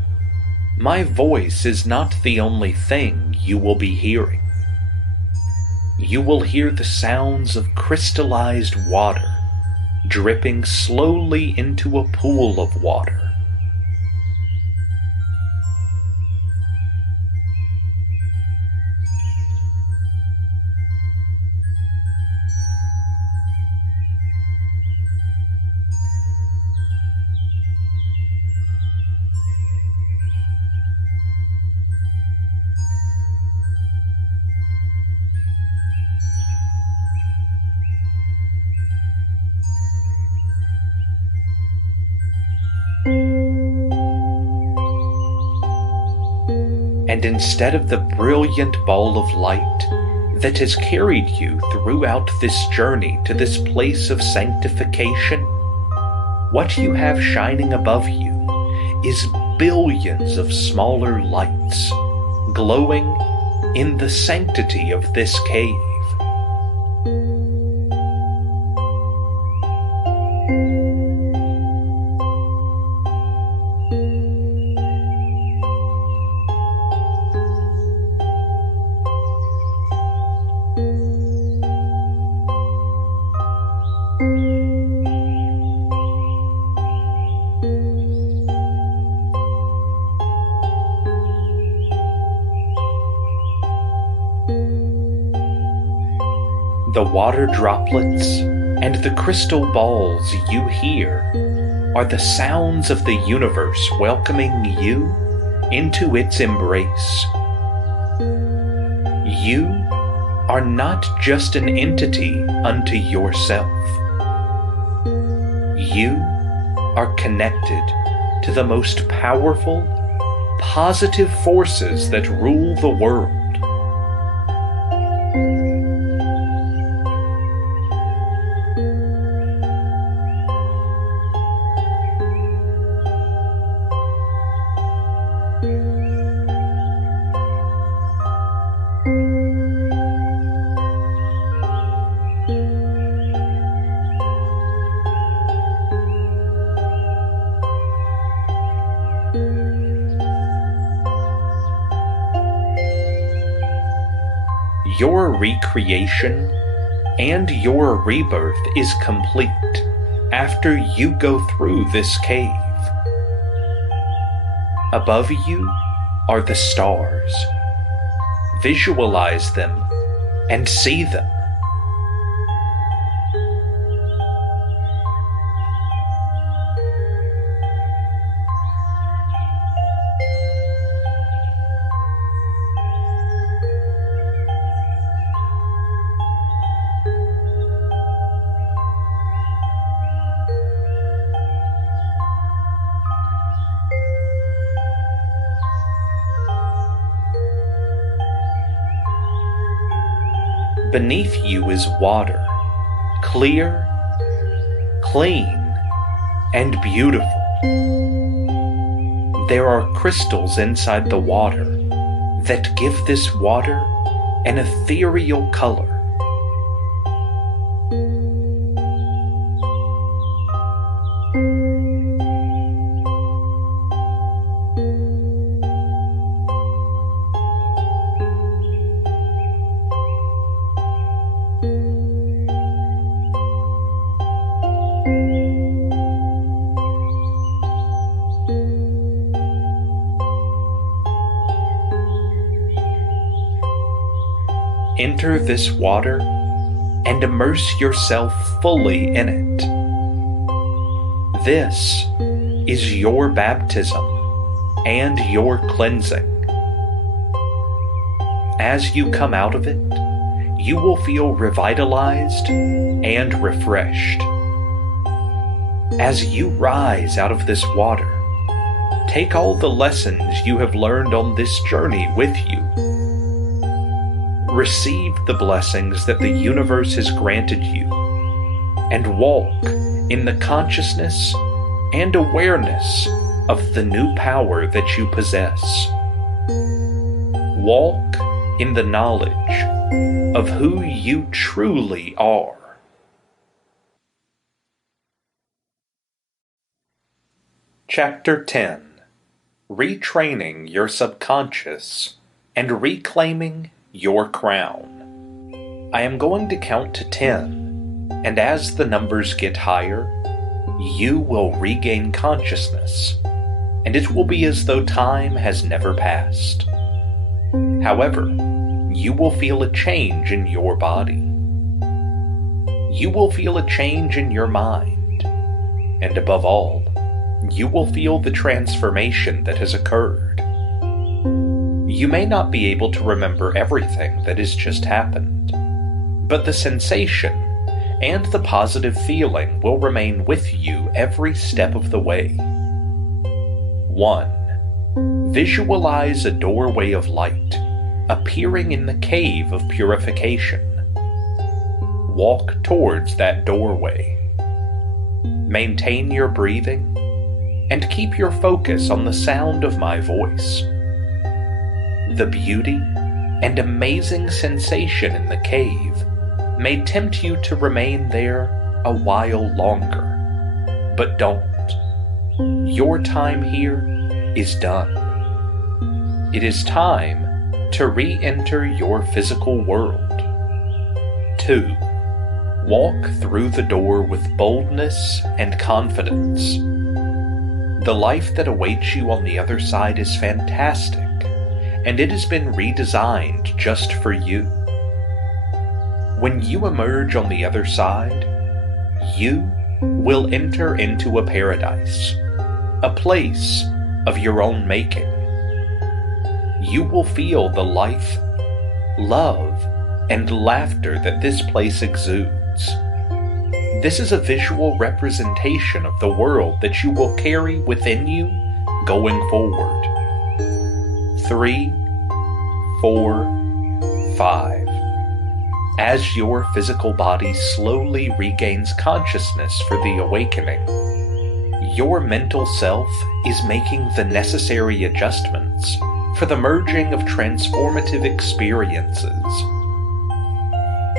my voice is not the only thing you will be hearing. You will hear the sounds of crystallized water dripping slowly into a pool of water. And instead of the brilliant ball of light that has carried you throughout this journey to this place of sanctification, what you have shining above you is billions of smaller lights glowing in the sanctity of this cave. The water droplets and the crystal balls you hear are the sounds of the universe welcoming you into its embrace. You are not just an entity unto yourself. You are connected to the most powerful, positive forces that rule the world. Your recreation and your rebirth is complete after you go through this cave. Above you are the stars. Visualize them and see them. Beneath you is water, clear, clean, and beautiful. There are crystals inside the water that give this water an ethereal color. Enter this water and immerse yourself fully in it. This is your baptism and your cleansing. As you come out of it, you will feel revitalized and refreshed. As you rise out of this water, take all the lessons you have learned on this journey with you. Receive the blessings that the universe has granted you, and walk in the consciousness and awareness of the new power that you possess. Walk in the knowledge of who you truly are. Chapter 10. Retraining your subconscious and reclaiming your crown. I am going to count to 10, and as the numbers get higher, you will regain consciousness, and it will be as though time has never passed. However, you will feel a change in your body. You will feel a change in your mind, and above all, you will feel the transformation that has occurred. You may not be able to remember everything that has just happened, but the sensation and the positive feeling will remain with you every step of the way. 1. Visualize a doorway of light appearing in the cave of purification. Walk towards that doorway. Maintain your breathing and keep your focus on the sound of my voice. The beauty and amazing sensation in the cave may tempt you to remain there a while longer, but don't. Your time here is done. It is time to re-enter your physical world. 2. Walk through the door with boldness and confidence. The life that awaits you on the other side is fantastic, and it has been redesigned just for you. When you emerge on the other side, you will enter into a paradise, a place of your own making. You will feel the life, love, and laughter that this place exudes. This is a visual representation of the world that you will carry within you going forward. 3, 4, 5. As your physical body slowly regains consciousness for the awakening, your mental self is making the necessary adjustments for the merging of transformative experiences.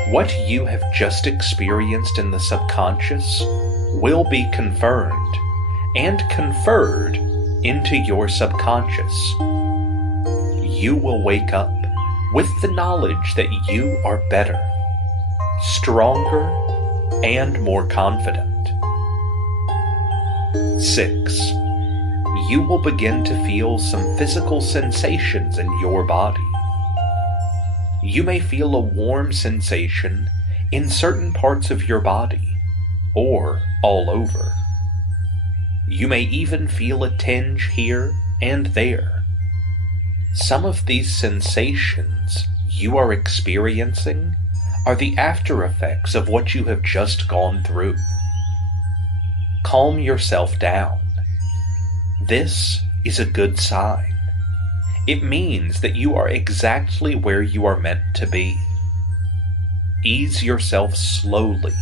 What you have just experienced in the subconscious will be confirmed and conferred into your subconscious. You will wake up with the knowledge that you are better, stronger, and more confident. 6. You will begin to feel some physical sensations in your body. You may feel a warm sensation in certain parts of your body, or all over. You may even feel a tinge here and there. Some of these sensations you are experiencing are the after effects of what you have just gone through. Calm yourself down. This is a good sign. It means that you are exactly where you are meant to be. Ease yourself slowly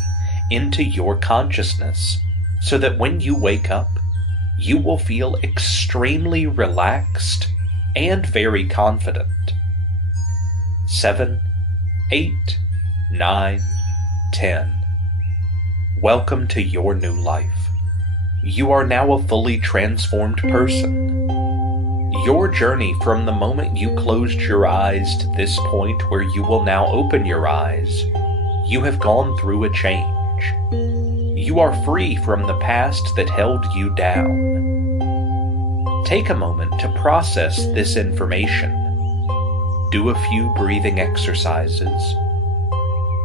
into your consciousness so that when you wake up, you will feel extremely relaxed and very confident. 7, 8, 9, 10. Welcome to your new life. You are now a fully transformed person. Your journey from the moment you closed your eyes to this point where you will now open your eyes, you have gone through a change. You are free from the past that held you down. Take a moment to process this information. do a few breathing exercises.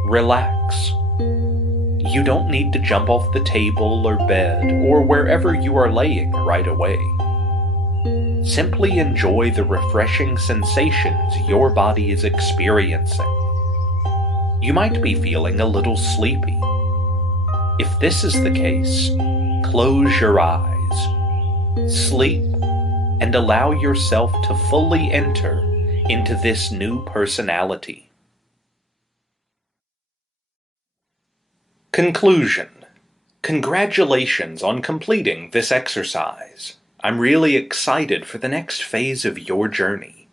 Relax. You don't need to jump off the table or bed or wherever you are laying right away. Simply enjoy the refreshing sensations your body is experiencing. You might be feeling a little sleepy. If this is the case, close your eyes, sleep, and allow yourself to fully enter into this new personality. Conclusion. Congratulations on completing this exercise. I'm really excited for the next phase of your journey.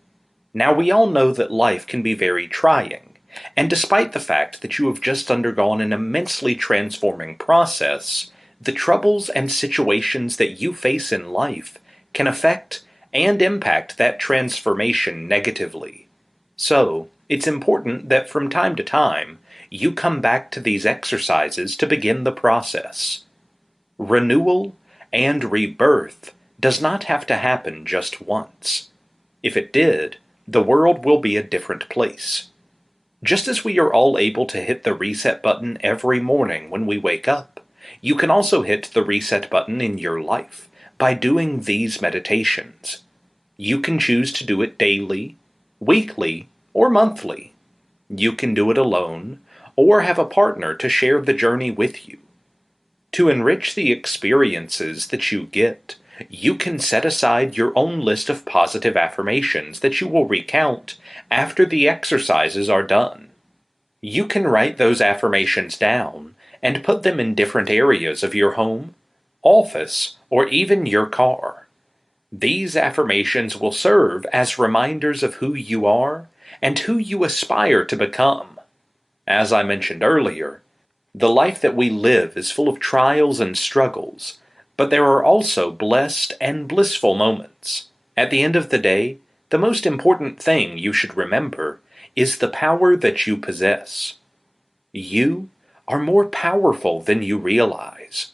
Now, we all know that life can be very trying, and despite the fact that you have just undergone an immensely transforming process, the troubles and situations that you face in life can affect and impact that transformation negatively. So, it's important that from time to time, you come back to these exercises to begin the process. Renewal and rebirth does not have to happen just once. If it did, the world will be a different place. Just as we are all able to hit the reset button every morning when we wake up, you can also hit the reset button in your life by doing these meditations. You can choose to do it daily, weekly, or monthly. You can do it alone, or have a partner to share the journey with you. To enrich the experiences that you get, you can set aside your own list of positive affirmations that you will recount after the exercises are done. You can write those affirmations down and put them in different areas of your home, office, or even your car. These affirmations will serve as reminders of who you are and who you aspire to become. As I mentioned earlier, the life that we live is full of trials and struggles, but there are also blessed and blissful moments. At the end of the day, the most important thing you should remember is the power that you possess. You are more powerful than you realize.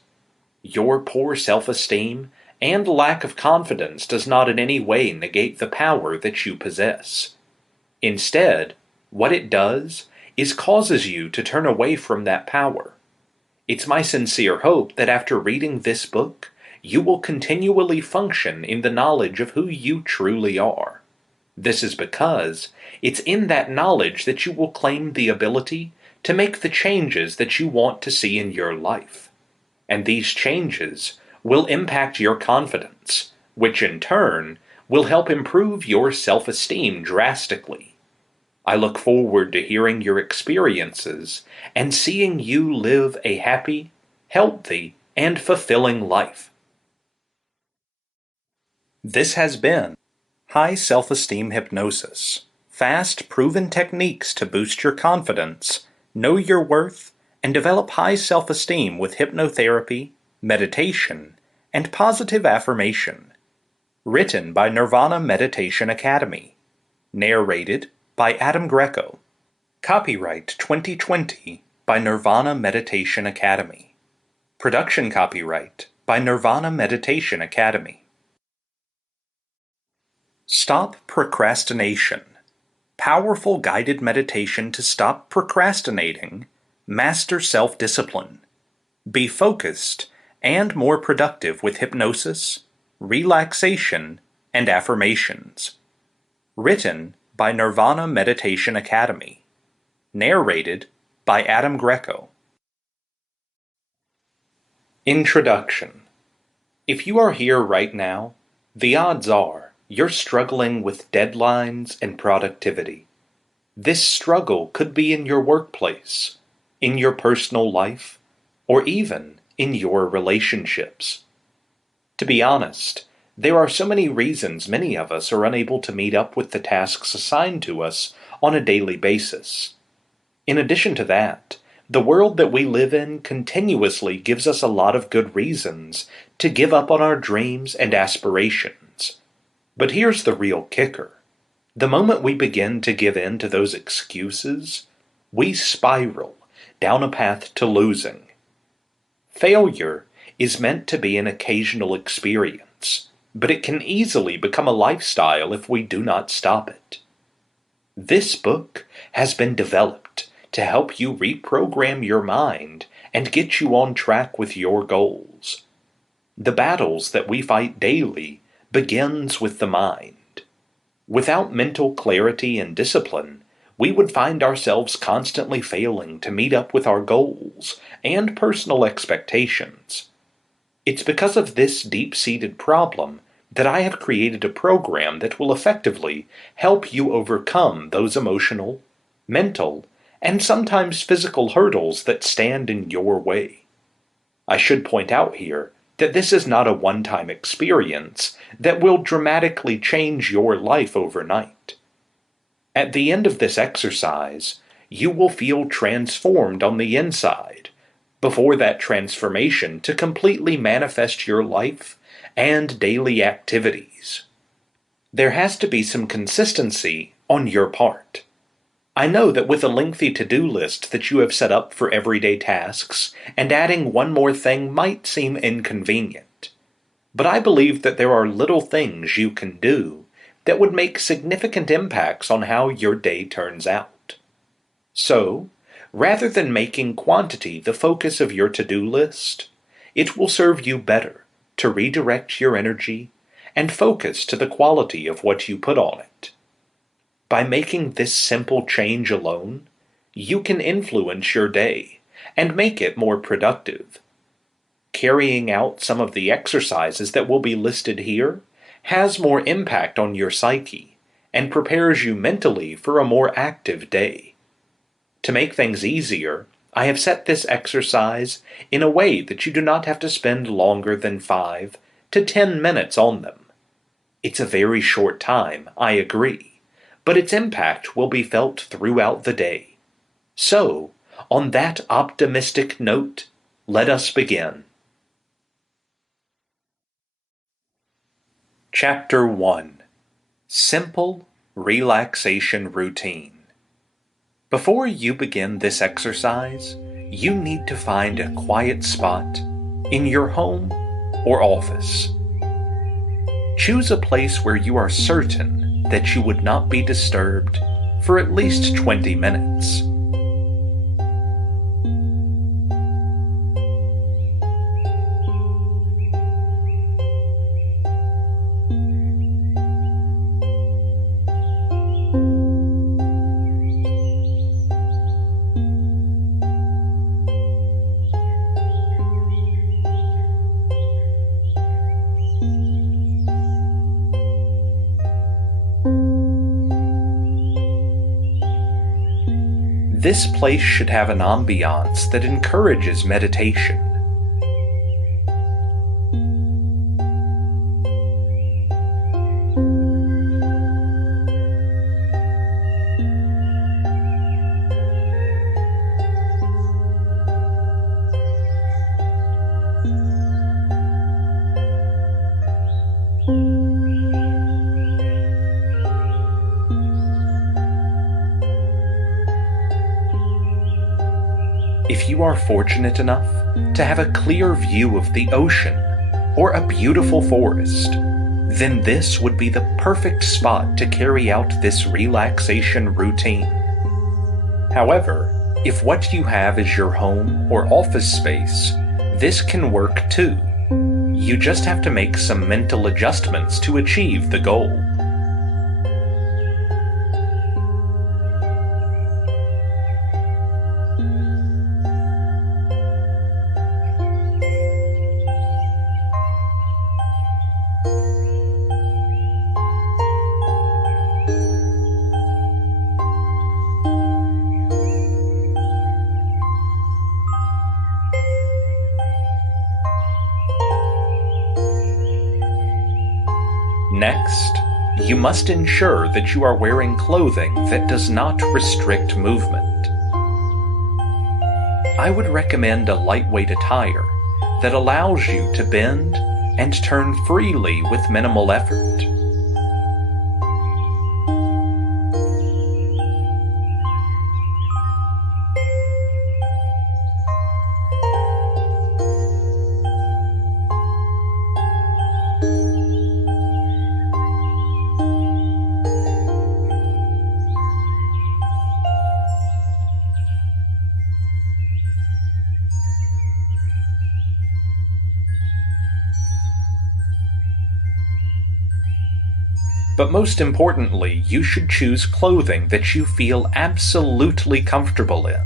Your poor self-esteem and lack of confidence does not in any way negate the power that you possess. Instead, what it does is causes you to turn away from that power. It's my sincere hope that after reading this book, you will continually function in the knowledge of who you truly are. This is because it's in that knowledge that you will claim the ability to make the changes that you want to see in your life. And these changes will impact your confidence, which in turn will help improve your self-esteem drastically. I look forward to hearing your experiences and seeing you live a happy, healthy, and fulfilling life. This has been High Self-Esteem Hypnosis. Fast, proven techniques to boost your confidence, know your worth, and develop high self-esteem with hypnotherapy, meditation, and positive affirmation. Written by Nirvana Meditation Academy. Narrated by Adam Greco. Copyright 2020 by Nirvana Meditation Academy. Production copyright by Nirvana Meditation Academy. Stop procrastination. Powerful guided meditation to stop procrastinating, master self-discipline, be focused and more productive with hypnosis, relaxation, and affirmations. Written by Nirvana Meditation Academy. Narrated by Adam Greco. Introduction. If you are here right now, the odds are you're struggling with deadlines and productivity. This struggle could be in your workplace, in your personal life, or even in your relationships. To be honest, there are so many reasons many of us are unable to meet up with the tasks assigned to us on a daily basis. In addition to that, the world that we live in continuously gives us a lot of good reasons to give up on our dreams and aspirations. But here's the real kicker. The moment we begin to give in to those excuses, we spiral down a path to losing. Failure is meant to be an occasional experience, but it can easily become a lifestyle if we do not stop it. This book has been developed to help you reprogram your mind and get you on track with your goals. The battles that we fight daily begins with the mind. Without mental clarity and discipline, we would find ourselves constantly failing to meet up with our goals and personal expectations. It's because of this deep-seated problem that I have created a program that will effectively help you overcome those emotional, mental, and sometimes physical hurdles that stand in your way. I should point out here that this is not a one-time experience that will dramatically change your life overnight. At the end of this exercise, you will feel transformed on the inside before that transformation to completely manifest your life and daily activities. There has to be some consistency on your part. I know that with a lengthy to-do list that you have set up for everyday tasks, and adding one more thing might seem inconvenient. But I believe that there are little things you can do that would make significant impacts on how your day turns out. So, rather than making quantity the focus of your to-do list, it will serve you better to redirect your energy and focus to the quality of what you put on it. By making this simple change alone, you can influence your day and make it more productive. Carrying out some of the exercises that will be listed here has more impact on your psyche and prepares you mentally for a more active day. To make things easier, I have set this exercise in a way that you do not have to spend longer than 5 to 10 minutes on them. It's a very short time, I agree, but its impact will be felt throughout the day. So, on that optimistic note, let us begin. Chapter 1. Simple Relaxation Routine. Before you begin this exercise, you need to find a quiet spot in your home or office. Choose a place where you are certain that you would not be disturbed for at least 20 minutes. This place should have an ambiance that encourages meditation. If you are fortunate enough to have a clear view of the ocean or a beautiful forest, then this would be the perfect spot to carry out this relaxation routine. However, if what you have is your home or office space, this can work too. You just have to make some mental adjustments to achieve the goal. Next, you must ensure that you are wearing clothing that does not restrict movement. I would recommend a lightweight attire that allows you to bend and turn freely with minimal effort. But most importantly, you should choose clothing that you feel absolutely comfortable in.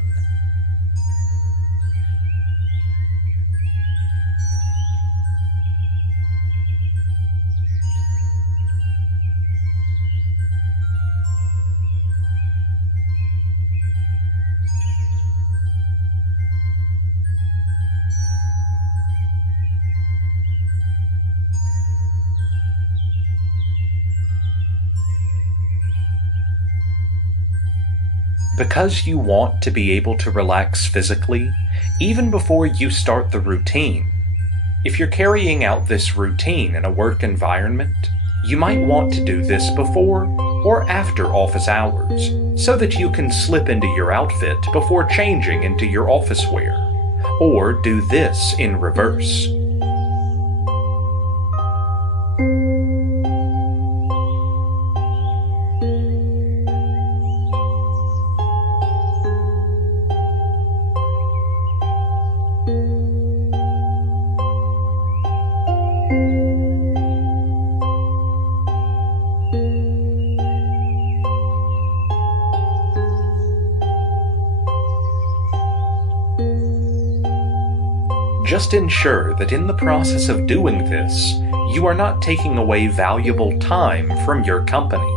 Because you want to be able to relax physically, even before you start the routine. If you're carrying out this routine in a work environment, you might want to do this before or after office hours, so that you can slip into your outfit before changing into your office wear. Or do this in reverse. Just ensure that in the process of doing this, you are not taking away valuable time from your company.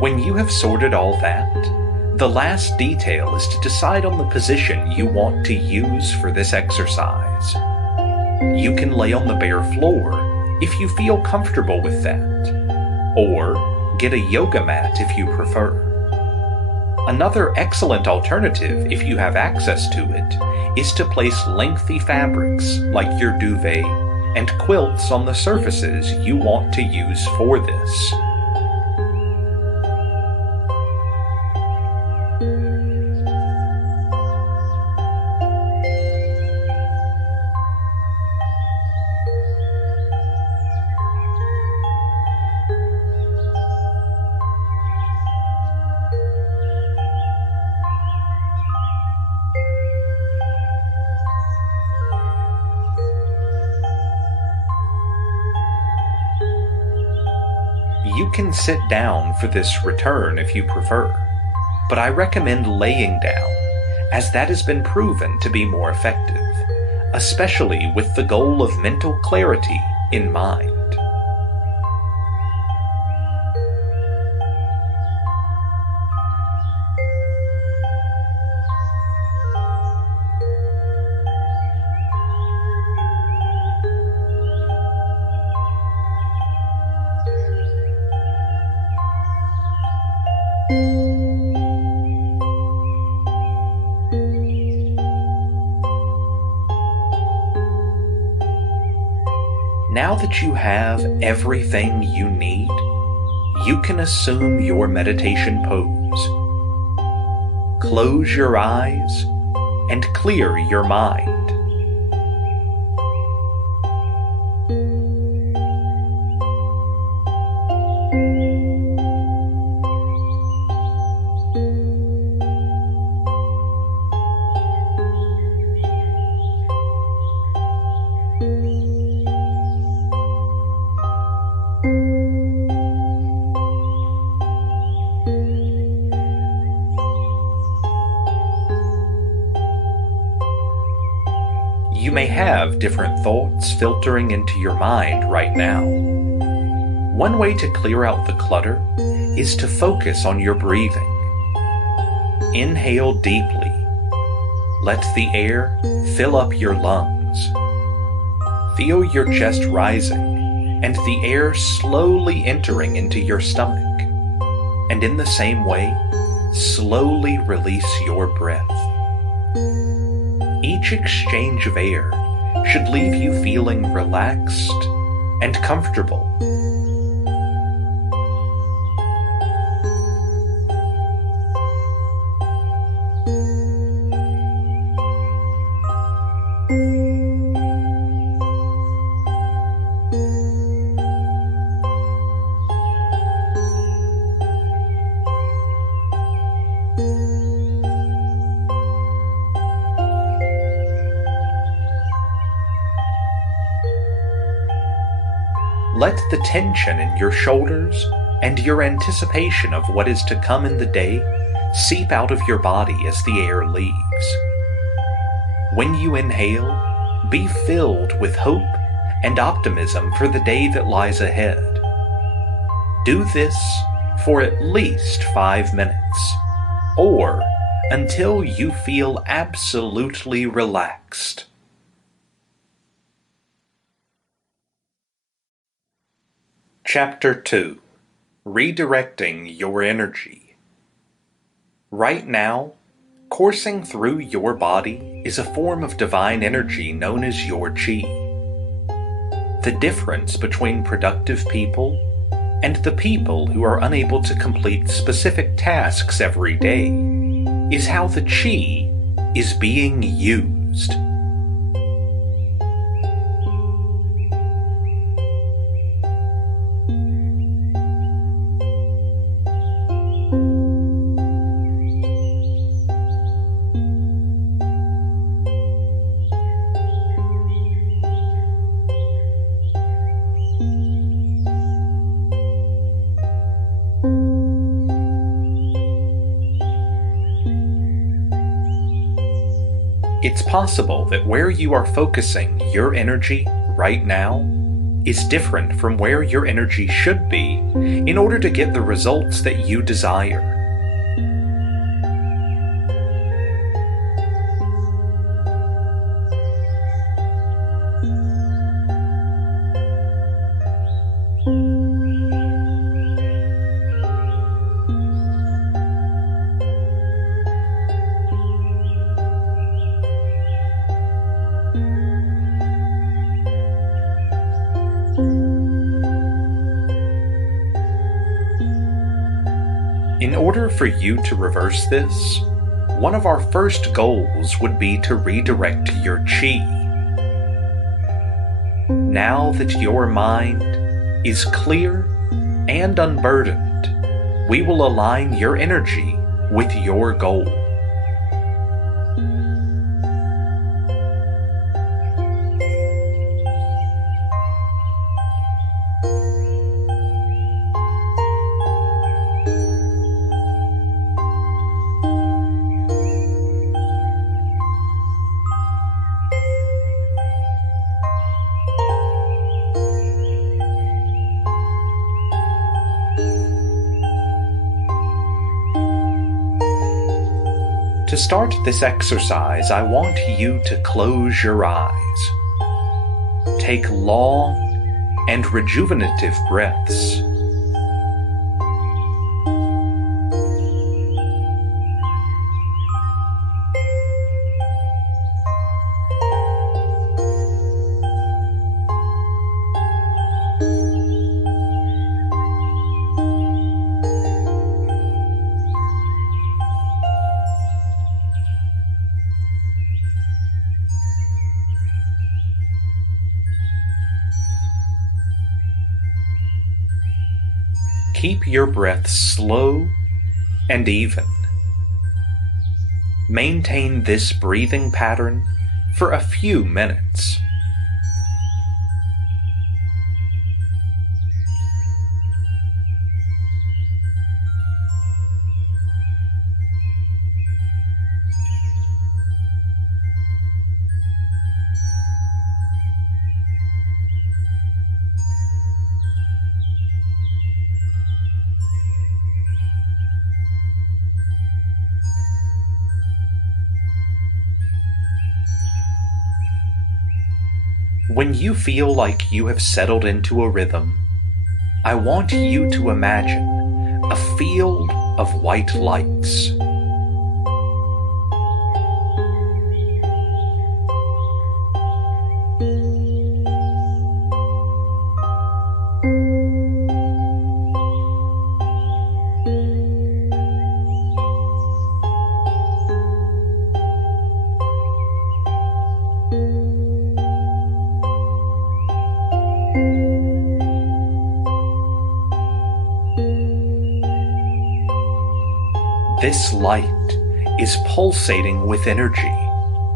When you have sorted all that, the last detail is to decide on the position you want to use for this exercise. You can lay on the bare floor if you feel comfortable with that, or get a yoga mat if you prefer. Another excellent alternative, if you have access to it, is to place lengthy fabrics like your duvet and quilts on the surfaces you want to use for this. You can sit down for this return if you prefer, but I recommend laying down, as that has been proven to be more effective, especially with the goal of mental clarity in mind. Now that you have everything you need, you can assume your meditation pose. Close your eyes and clear your mind. You may have different thoughts filtering into your mind right now. One way to clear out the clutter is to focus on your breathing. Inhale deeply. Let the air fill up your lungs. Feel your chest rising and the air slowly entering into your stomach. And in the same way, slowly release your breath. Each exchange of air should leave you feeling relaxed and comfortable. Let the tension in your shoulders and your anticipation of what is to come in the day seep out of your body as the air leaves. When you inhale, be filled with hope and optimism for the day that lies ahead. Do this for at least 5 minutes, or until you feel absolutely relaxed. Chapter 2. Redirecting Your Energy. Right now, coursing through your body is a form of divine energy known as your chi. The difference between productive people and the people who are unable to complete specific tasks every day is how the chi is being used. It's possible that where you are focusing your energy right now is different from where your energy should be in order to get the results that you desire. In order for you to reverse this, one of our first goals would be to redirect your chi. Now that your mind is clear and unburdened, we will align your energy with your goal. To start this exercise, I want you to close your eyes. Take long and rejuvenative breaths. Keep your breath slow and even. Maintain this breathing pattern for a few minutes. When you feel like you have settled into a rhythm, I want you to imagine a field of white lights. This light is pulsating with energy,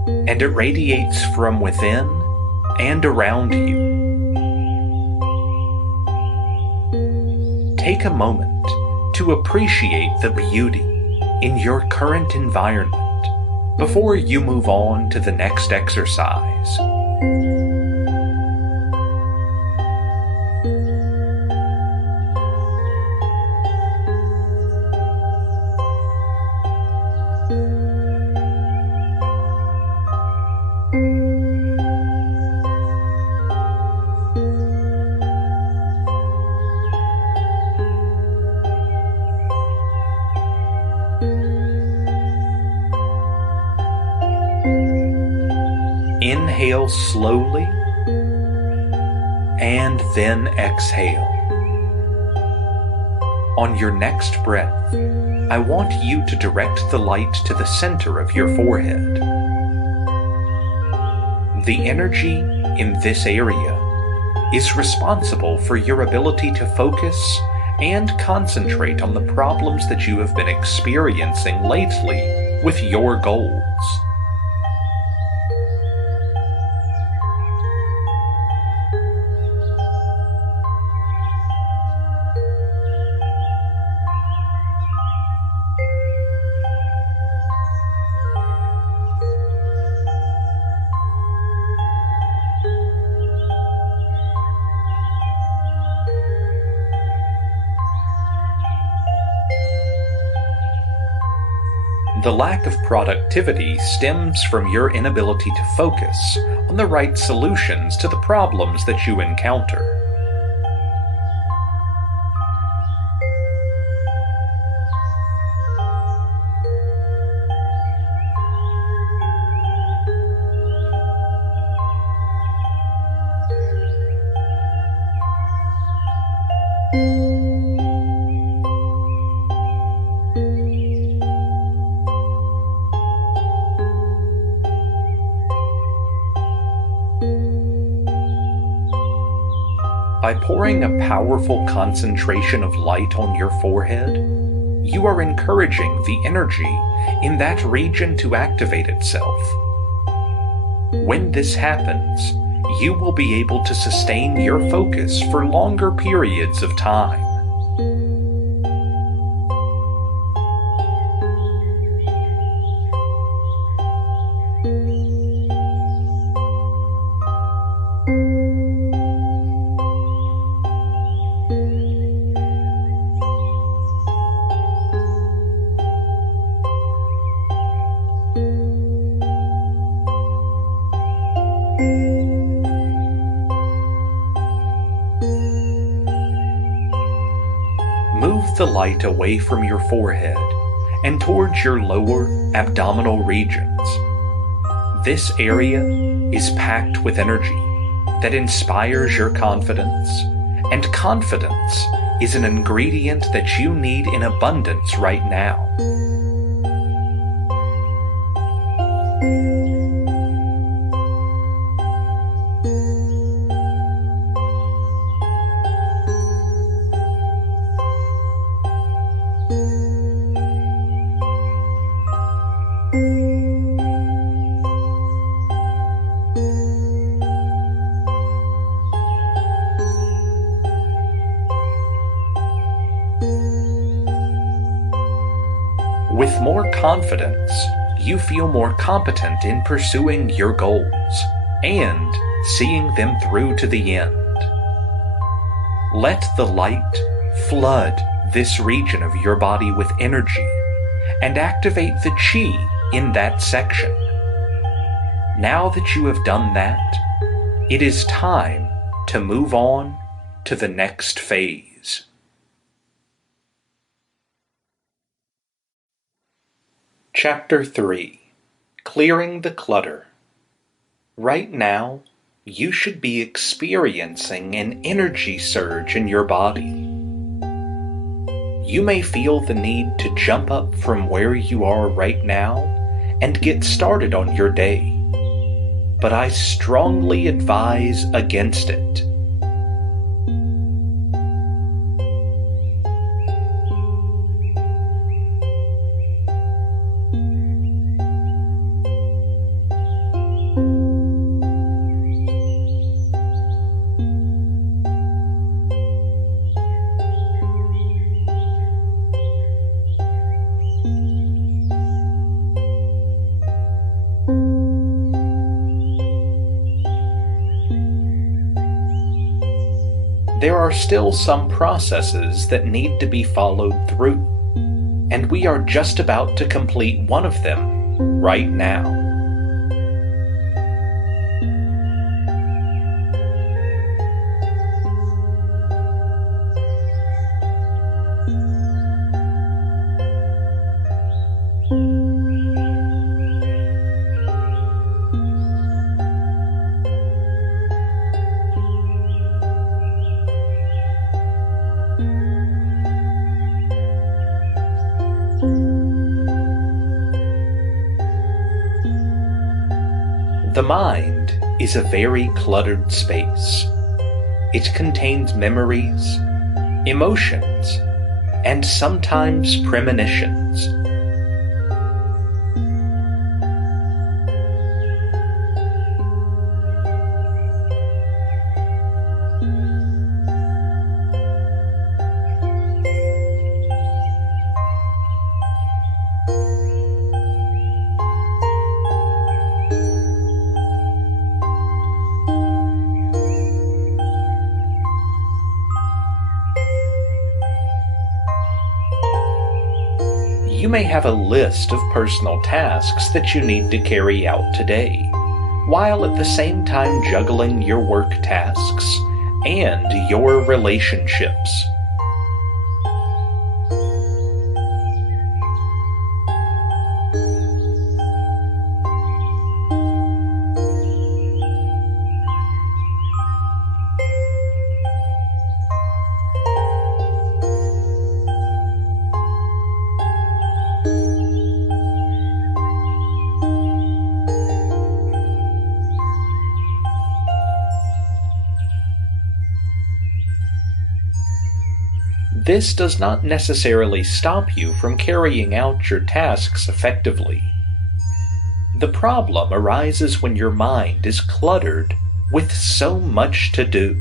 and it radiates from within and around you. Take a moment to appreciate the beauty in your current environment before you move on to the next exercise. Inhale slowly, and then exhale. On your next breath, I want you to direct the light to the center of your forehead. The energy in this area is responsible for your ability to focus and concentrate on the problems that you have been experiencing lately with your goals. The lack of productivity stems from your inability to focus on the right solutions to the problems that you encounter. By pouring a powerful concentration of light on your forehead, you are encouraging the energy in that region to activate itself. When this happens, you will be able to sustain your focus for longer periods of time. Move the light away from your forehead and towards your lower abdominal regions. This area is packed with energy that inspires your confidence, and confidence is an ingredient that you need in abundance right now. With more confidence, you feel more competent in pursuing your goals and seeing them through to the end. Let the light flood this region of your body with energy and activate the chi in that section. Now that you have done that, it is time to move on to the next phase. Chapter 3. Clearing the Clutter. Right now, you should be experiencing an energy surge in your body. You may feel the need to jump up from where you are right now and get started on your day, but I strongly advise against it. there are still some processes that need to be followed through, and we are just about to complete one of them right now. The mind is a very cluttered space. It contains memories, emotions, and sometimes premonitions. You may have a list of personal tasks that you need to carry out today, while at the same time juggling your work tasks and your relationships. This does not necessarily stop you from carrying out your tasks effectively. The problem arises when your mind is cluttered with so much to do.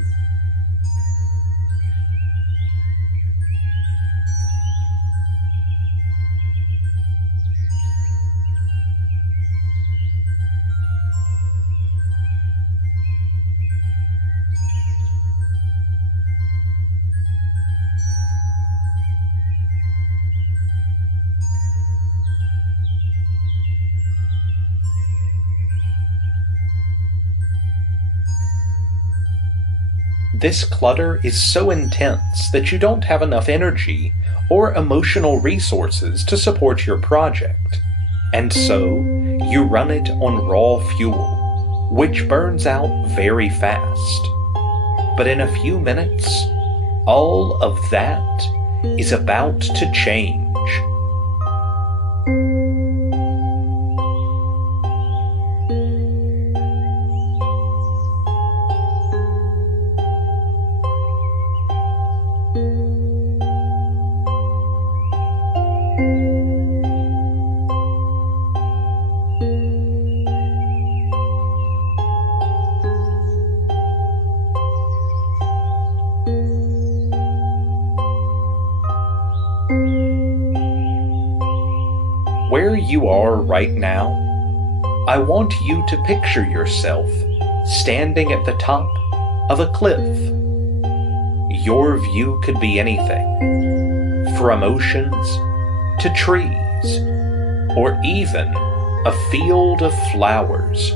This clutter is so intense that you don't have enough energy or emotional resources to support your project, and so you run it on raw fuel, which burns out very fast. But in a few minutes, all of that is about to change. Where you are right now, I want you to picture yourself standing at the top of a cliff. Your view could be anything, from oceans to trees, or even a field of flowers.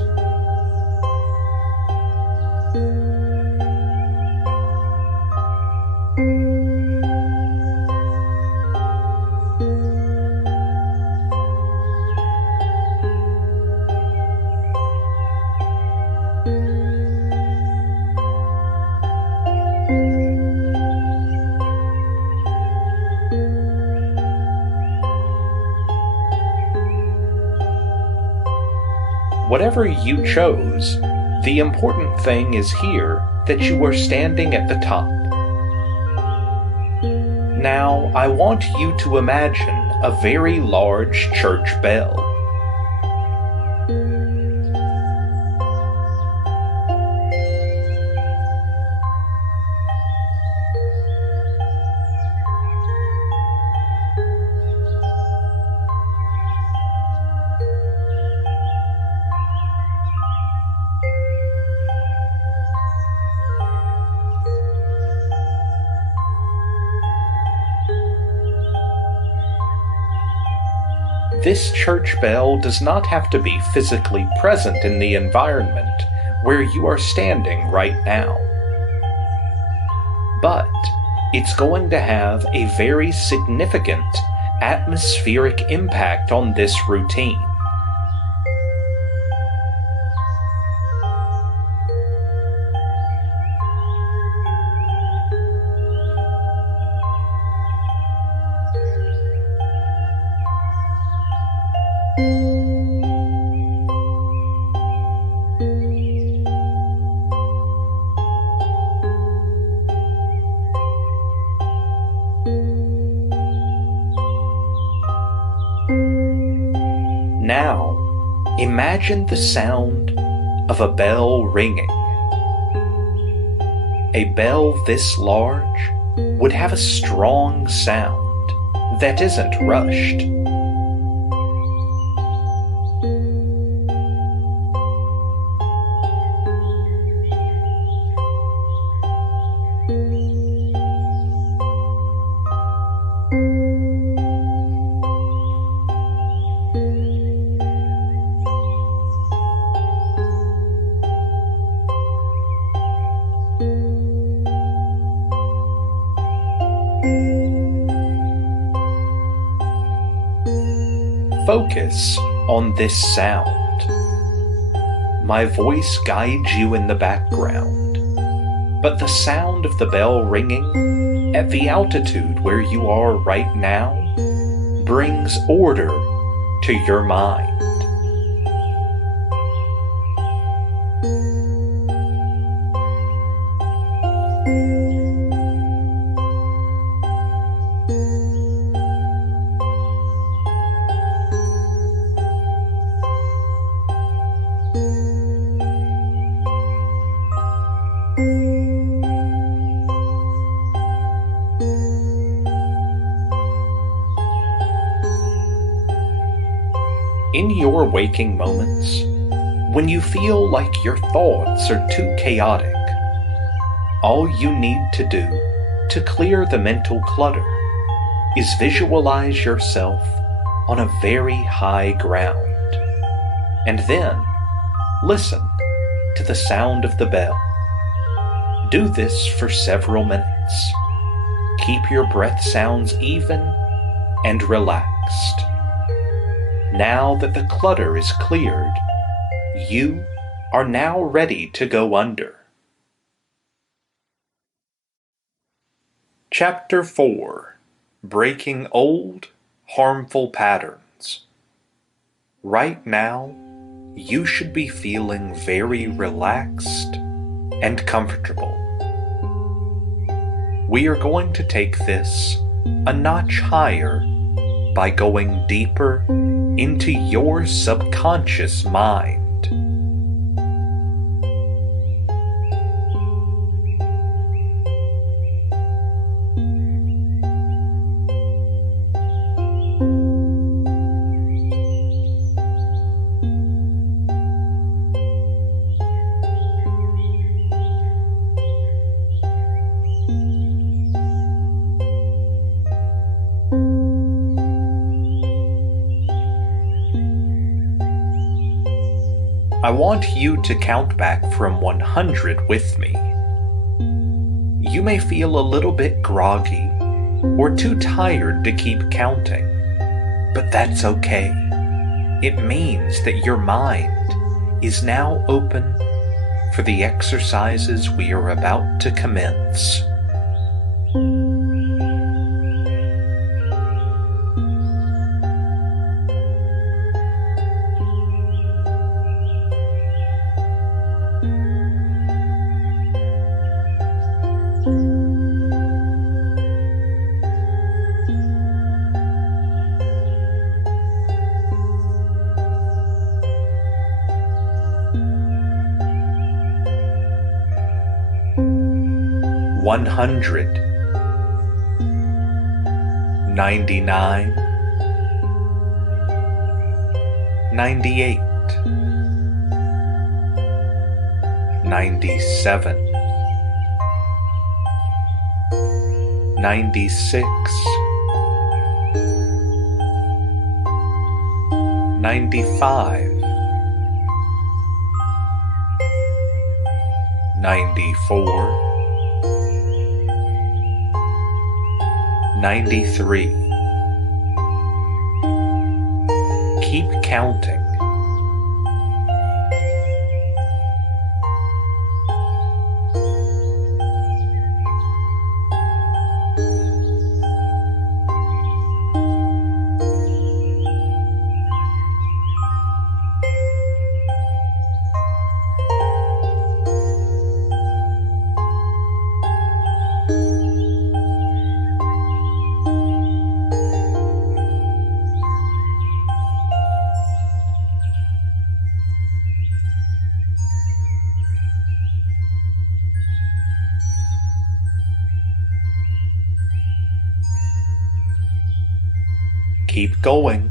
Whatever you chose, the important thing is here that you are standing at the top. Now, I want you to imagine a very large church bell. This church bell does not have to be physically present in the environment where you are standing right now. But it's going to have a very significant atmospheric impact on this routine. Now, imagine the sound of a bell ringing. A bell this large would have a strong sound that isn't rushed. Focus on this sound. My voice guides you in the background, but the sound of the bell ringing at the altitude where you are right now brings order to your mind. In your waking moments, when you feel like your thoughts are too chaotic, all you need to do to clear the mental clutter is visualize yourself on a very high ground, and then listen to the sound of the bell. Do this for several minutes. Keep your breath sounds even and relaxed. Now that the clutter is cleared, you are now ready to go under. Chapter 4: Breaking Old, Harmful Patterns. Right now, you should be feeling very relaxed and comfortable. We are going to take this a notch higher by going deeper into your subconscious mind. I want you to count back from 100 with me. You may feel a little bit groggy or too tired to keep counting, but that's okay. It means that your mind is now open for the exercises we are about to commence. $100, $99, $98, $97, $96, 95, 94, 93. Keep counting. Keep going.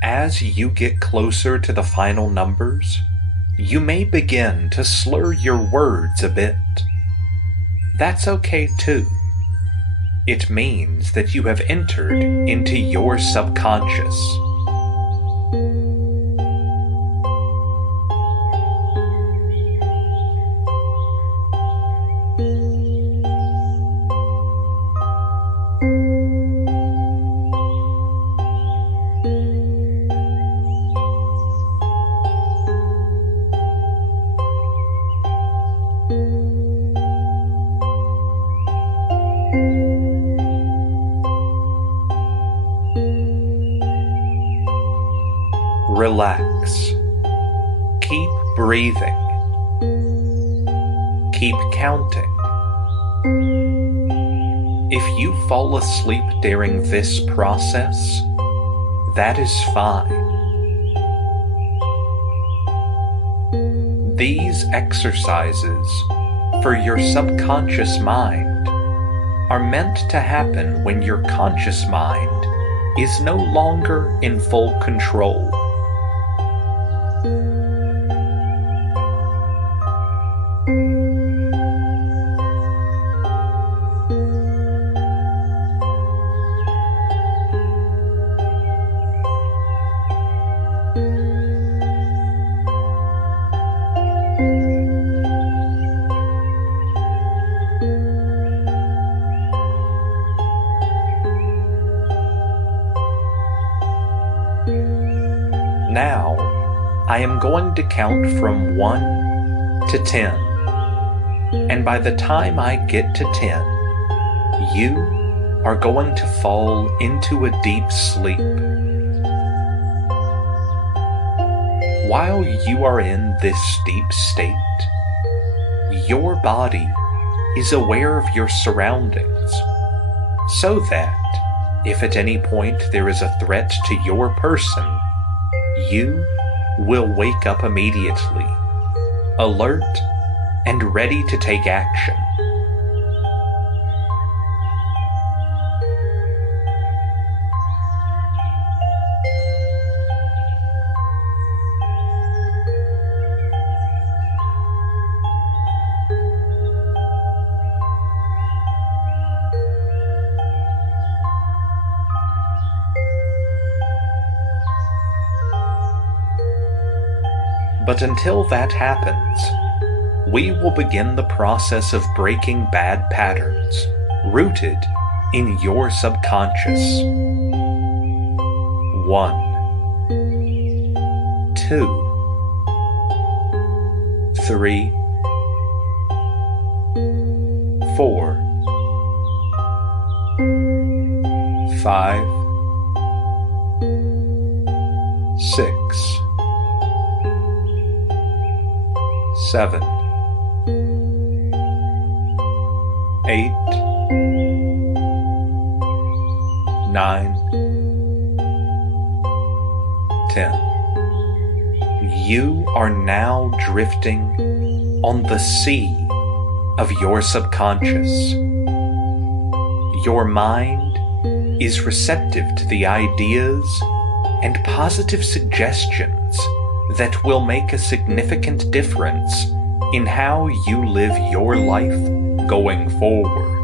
As you get closer to the final numbers, you may begin to slur your words a bit. That's okay too. It means that you have entered into your subconscious. Relax. Keep breathing. Keep counting. If you fall asleep during this process, that is fine. These exercises for your subconscious mind are meant to happen when your conscious mind is no longer in full control. Now, I am going to count from 1 to 10, and by the time I get to 10, you are going to fall into a deep sleep. While you are in this deep state, your body is aware of your surroundings, so that if at any point there is a threat to your person, you will wake up immediately, alert and ready to take action. But until that happens, we will begin the process of breaking bad patterns rooted in your subconscious. 1, 2, 3, 4, 5, 6, 7, 8, 9, 10. You are now drifting on the sea of your subconscious. Your mind is receptive to the ideas and positive suggestions that will make a significant difference in how you live your life going forward.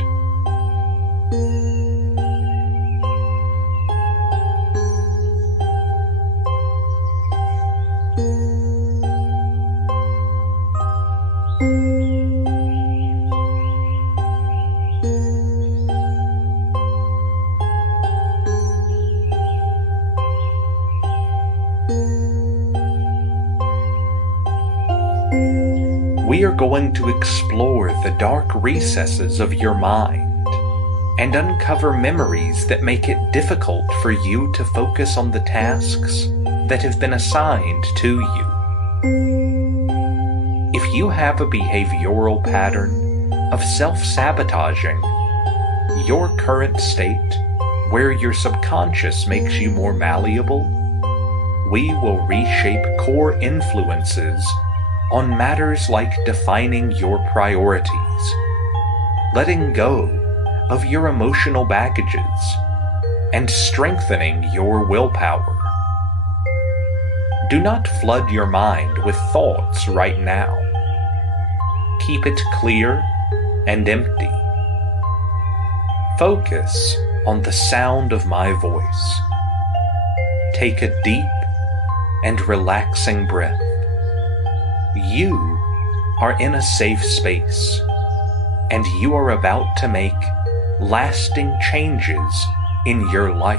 We are going to explore the dark recesses of your mind and uncover memories that make it difficult for you to focus on the tasks that have been assigned to you. If you have a behavioral pattern of self-sabotaging, your current state, where your subconscious makes you more malleable, we will reshape core influences on matters like defining your priorities, letting go of your emotional baggages, and strengthening your willpower. Do not flood your mind with thoughts right now. Keep it clear and empty. Focus on the sound of my voice. Take a deep and relaxing breath. You are in a safe space, and you are about to make lasting changes in your life.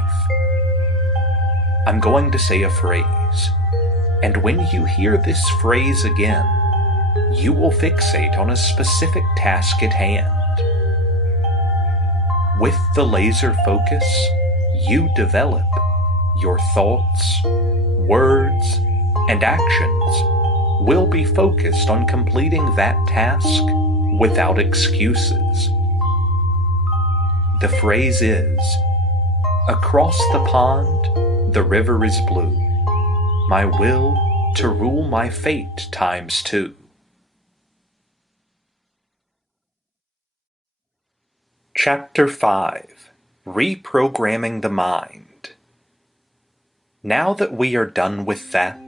I'm going to say a phrase, and when you hear this phrase again, you will fixate on a specific task at hand. With the laser focus, you develop your thoughts, words, and actions will be focused on completing that task without excuses. The phrase is, "Across the pond, the river is blue. My will to rule my fate times 2. Chapter 5. Reprogramming the Mind. Now that we are done with that,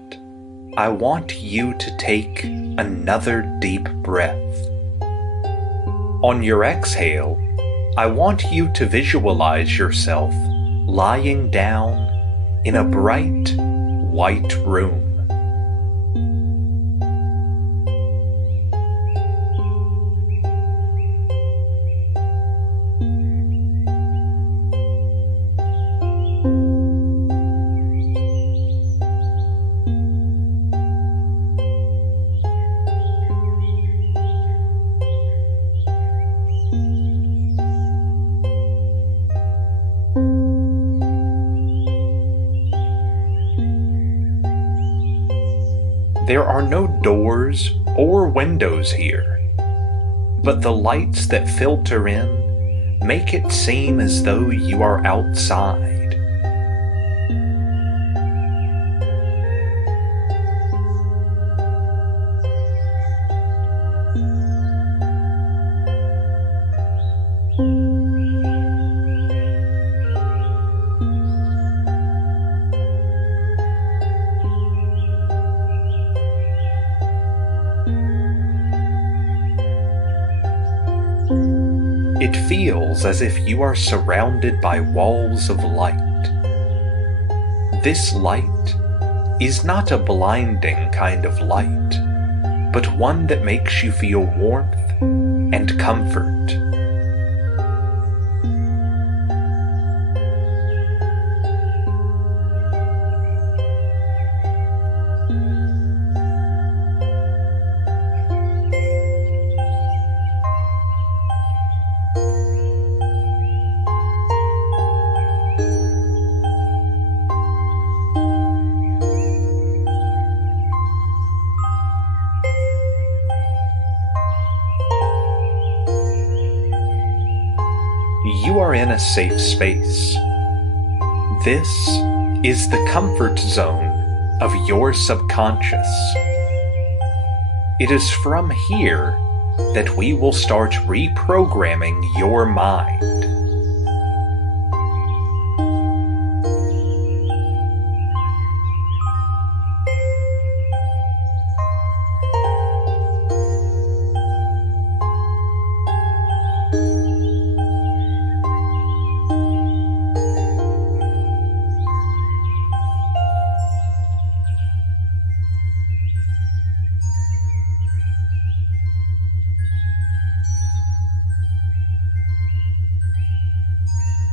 I want you to take another deep breath. On your exhale, I want you to visualize yourself lying down in a bright, white room. There are no doors or windows here, but the lights that filter in make it seem as though you are outside. It feels as if you are surrounded by walls of light. This light is not a blinding kind of light, but one that makes you feel warmth and comfort. You are in a safe space. This is the comfort zone of your subconscious. It is from here that we will start reprogramming your mind.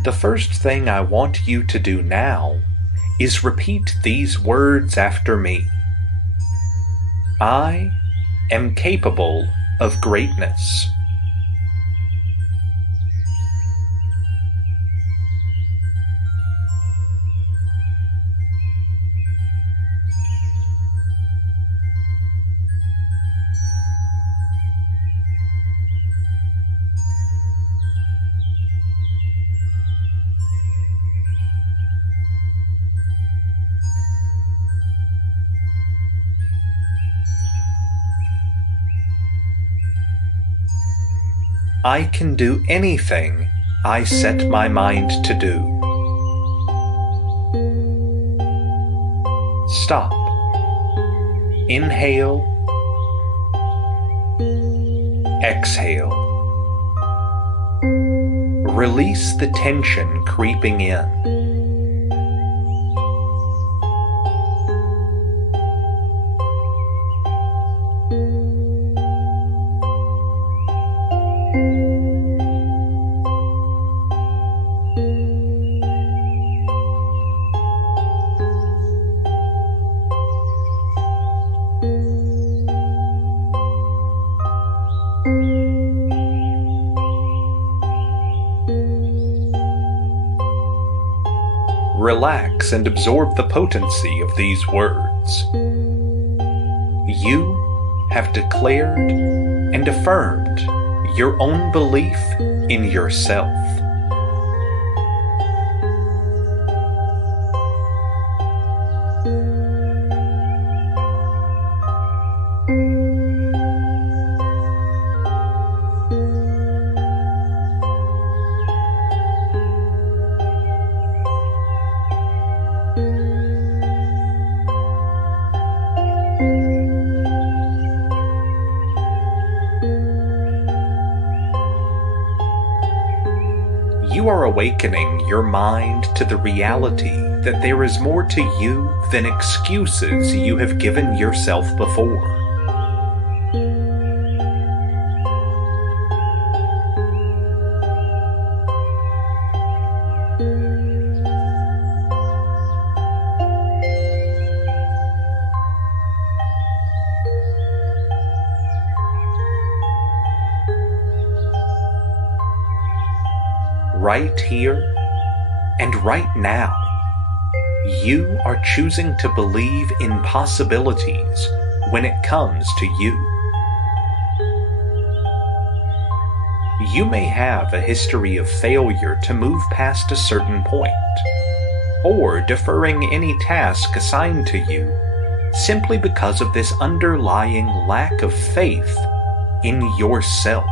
The first thing I want you to do now is repeat these words after me. I am capable of greatness. I can do anything I set my mind to do. Stop. Inhale. Exhale. Release the tension creeping in. Relax and absorb the potency of these words. You have declared and affirmed your own belief in yourself. You are awakening your mind to the reality that there is more to you than excuses you have given yourself before. Right here and right now, you are choosing to believe in possibilities when it comes to you. You may have a history of failure to move past a certain point, or deferring any task assigned to you simply because of this underlying lack of faith in yourself.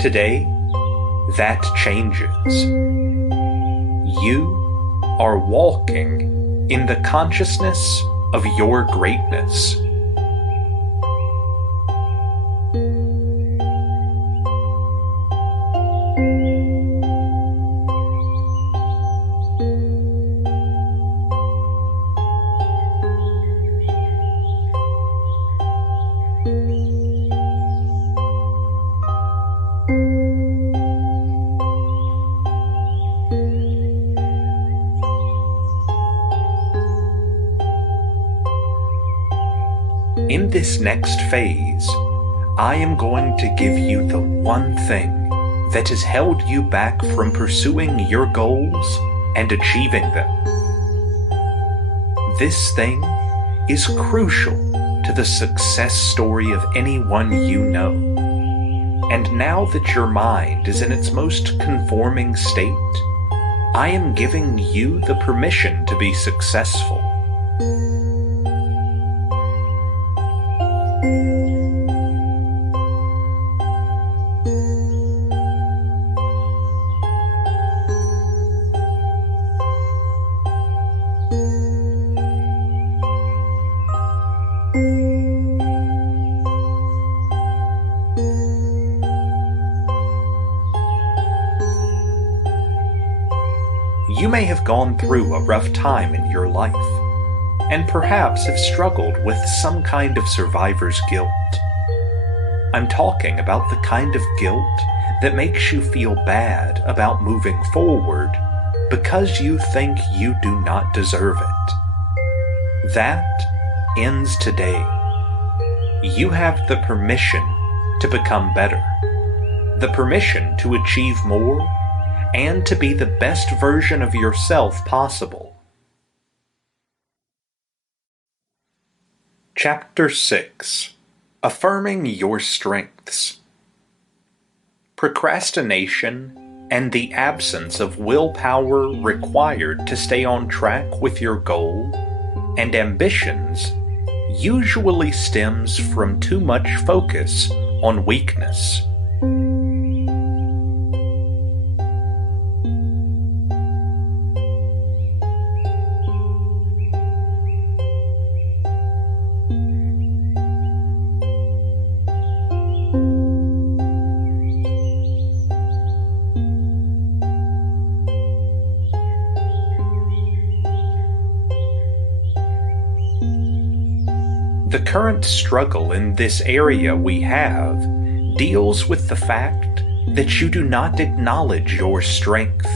Today, that changes. You are walking in the consciousness of your greatness. In this next phase, I am going to give you the one thing that has held you back from pursuing your goals and achieving them. This thing is crucial to the success story of anyone you know. And now that your mind is in its most conforming state, I am giving you the permission to be successful. You may have gone through a rough time in your life, and perhaps have struggled with some kind of survivor's guilt. I'm talking about the kind of guilt that makes you feel bad about moving forward because you think you do not deserve it. That ends today. You have the permission to become better, the permission to achieve more, and to be the best version of yourself possible. Chapter 6. Affirming Your Strengths. Procrastination and the absence of willpower required to stay on track with your goal and ambitions usually stems from too much focus on weakness. The current struggle in this area we have deals with the fact that you do not acknowledge your strength.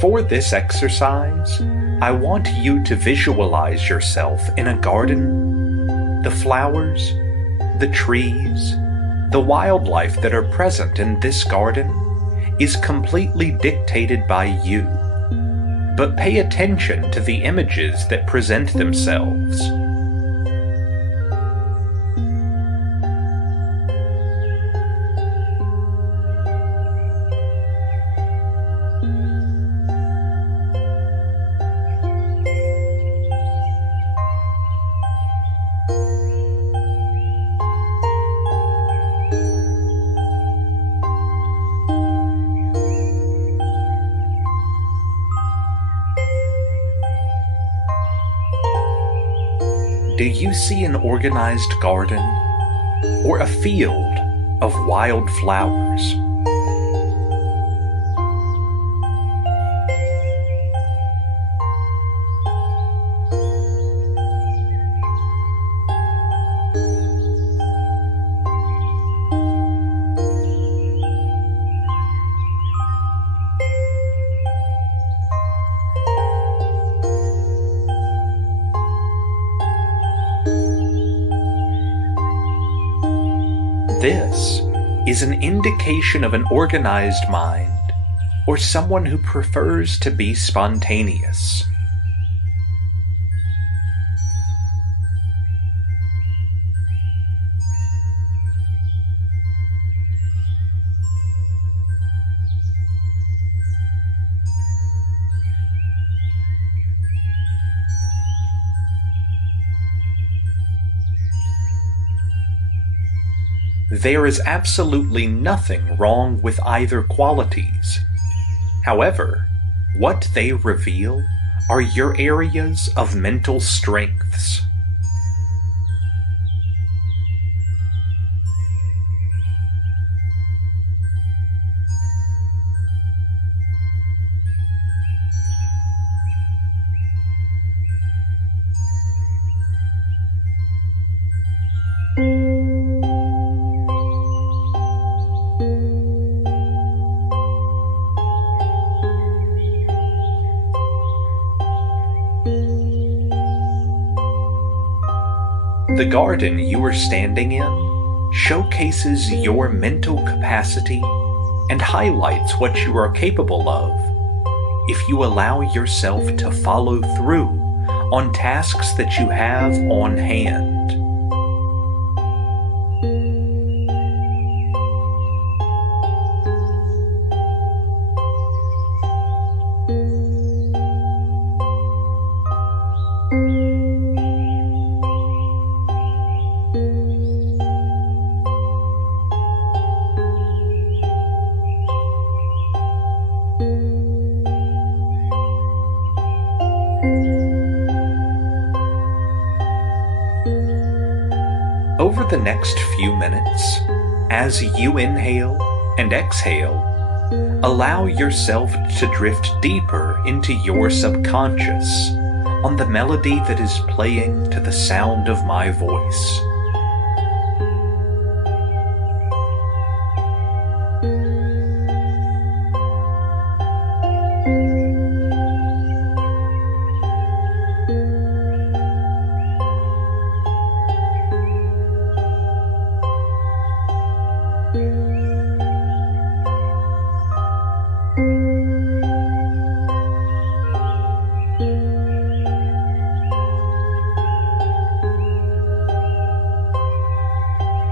For this exercise, I want you to visualize yourself in a garden. The flowers, the trees, the wildlife that are present in this garden is completely dictated by you. But pay attention to the images that present themselves. Do you see an organized garden or a field of wild flowers? This is an indication of an organized mind or someone who prefers to be spontaneous. There is absolutely nothing wrong with either qualities. However, what they reveal are your areas of mental strengths. The garden you are standing in showcases your mental capacity and highlights what you are capable of if you allow yourself to follow through on tasks that you have on hand. Over the next few minutes, as you inhale and exhale, allow yourself to drift deeper into your subconscious on the melody that is playing to the sound of my voice.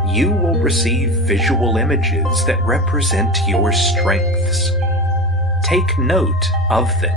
You will receive visual images that represent your strengths. Take note of them.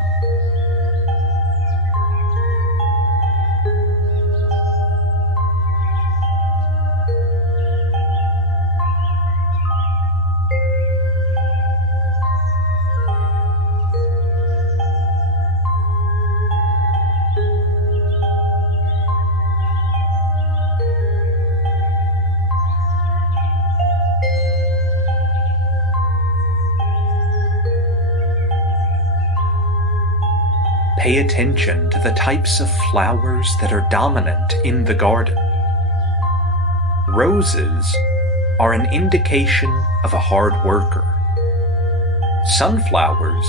Pay attention to the types of flowers that are dominant in the garden. Roses are an indication of a hard worker. Sunflowers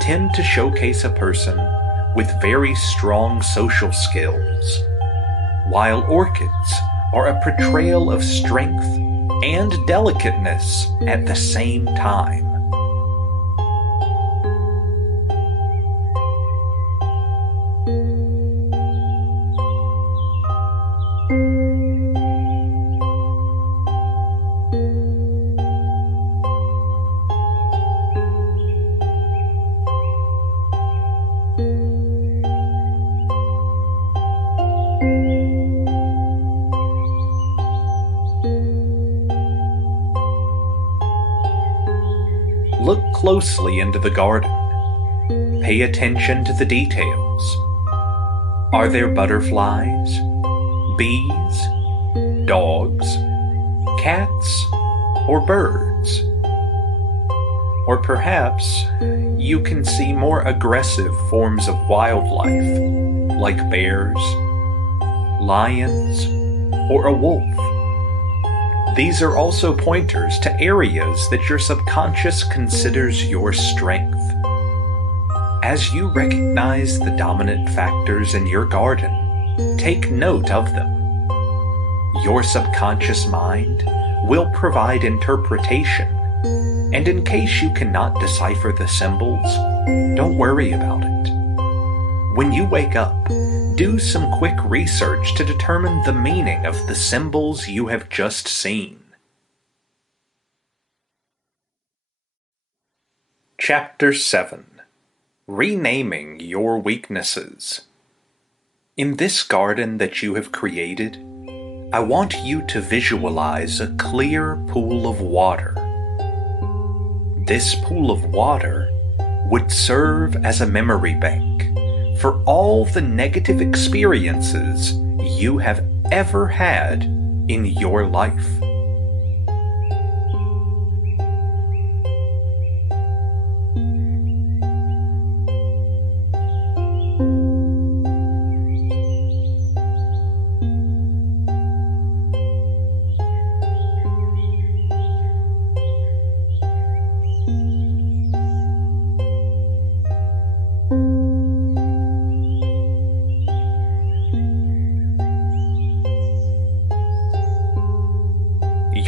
tend to showcase a person with very strong social skills, while orchids are a portrayal of strength and delicateness at the same time. Look closely into the garden. Pay attention to the details. Are there butterflies, bees, dogs, cats, or birds? Or perhaps you can see more aggressive forms of wildlife, like bears, lions, or a wolf. These are also pointers to areas that your subconscious considers your strength. As you recognize the dominant factors in your garden, take note of them. Your subconscious mind will provide interpretation, and in case you cannot decipher the symbols, don't worry about it. When you wake up, do some quick research to determine the meaning of the symbols you have just seen. Chapter 7. Renaming Your Weaknesses. In this garden that you have created, I want you to visualize a clear pool of water. This pool of water would serve as a memory bank for all the negative experiences you have ever had in your life.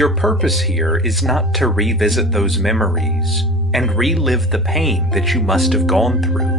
Your purpose here is not to revisit those memories and relive the pain that you must have gone through.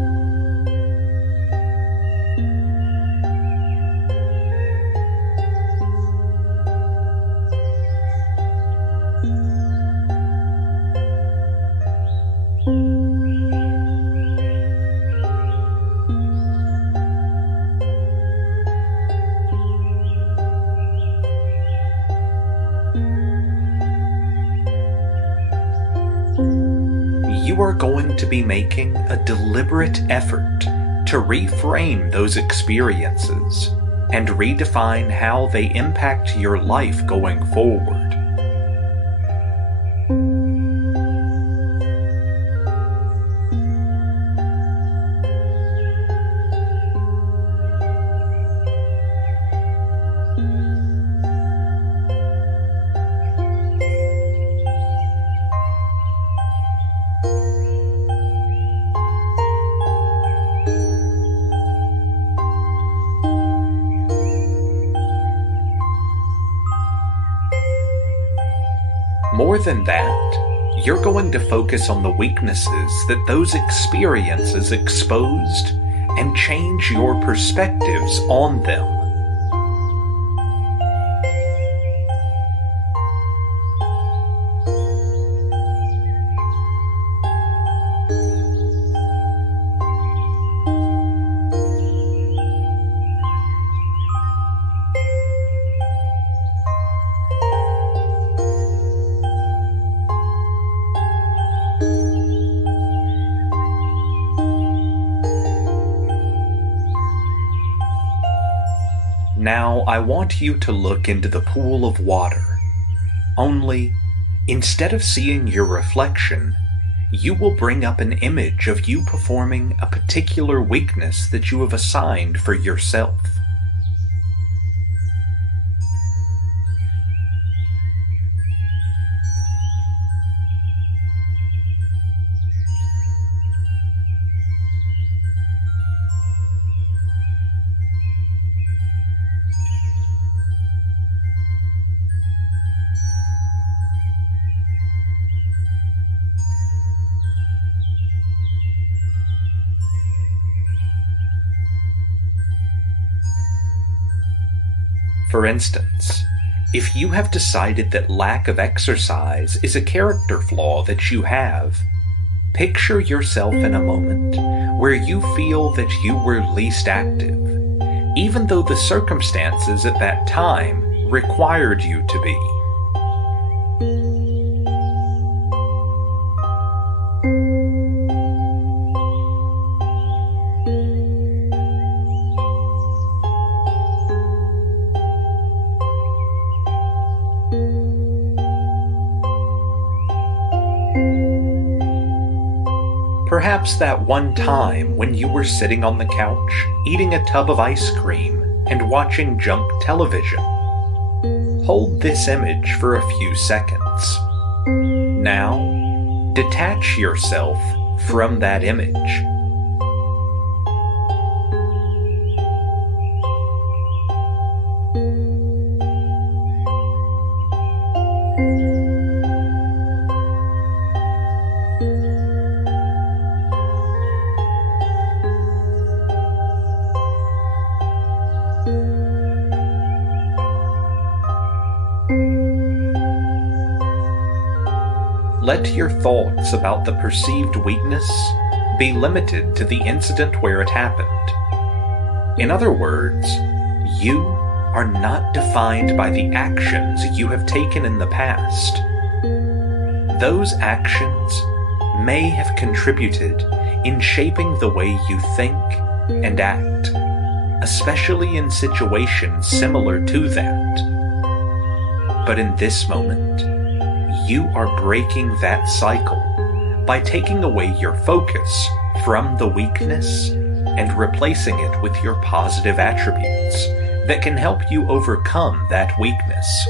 You are going to be making a deliberate effort to reframe those experiences and redefine how they impact your life going forward. More than that, you're going to focus on the weaknesses that those experiences exposed and change your perspectives on them. Now I want you to look into the pool of water. Only, instead of seeing your reflection, you will bring up an image of you performing a particular weakness that you have assigned for yourself. For instance, if you have decided that lack of exercise is a character flaw that you have, picture yourself in a moment where you feel that you were least active, even though the circumstances at that time required you to be. Perhaps that one time when you were sitting on the couch, eating a tub of ice cream and watching junk television. Hold this image for a few seconds. Now, detach yourself from that image. Let your thoughts about the perceived weakness be limited to the incident where it happened. In other words, you are not defined by the actions you have taken in the past. Those actions may have contributed in shaping the way you think and act, especially in situations similar to that. But in this moment, you are breaking that cycle by taking away your focus from the weakness and replacing it with your positive attributes that can help you overcome that weakness.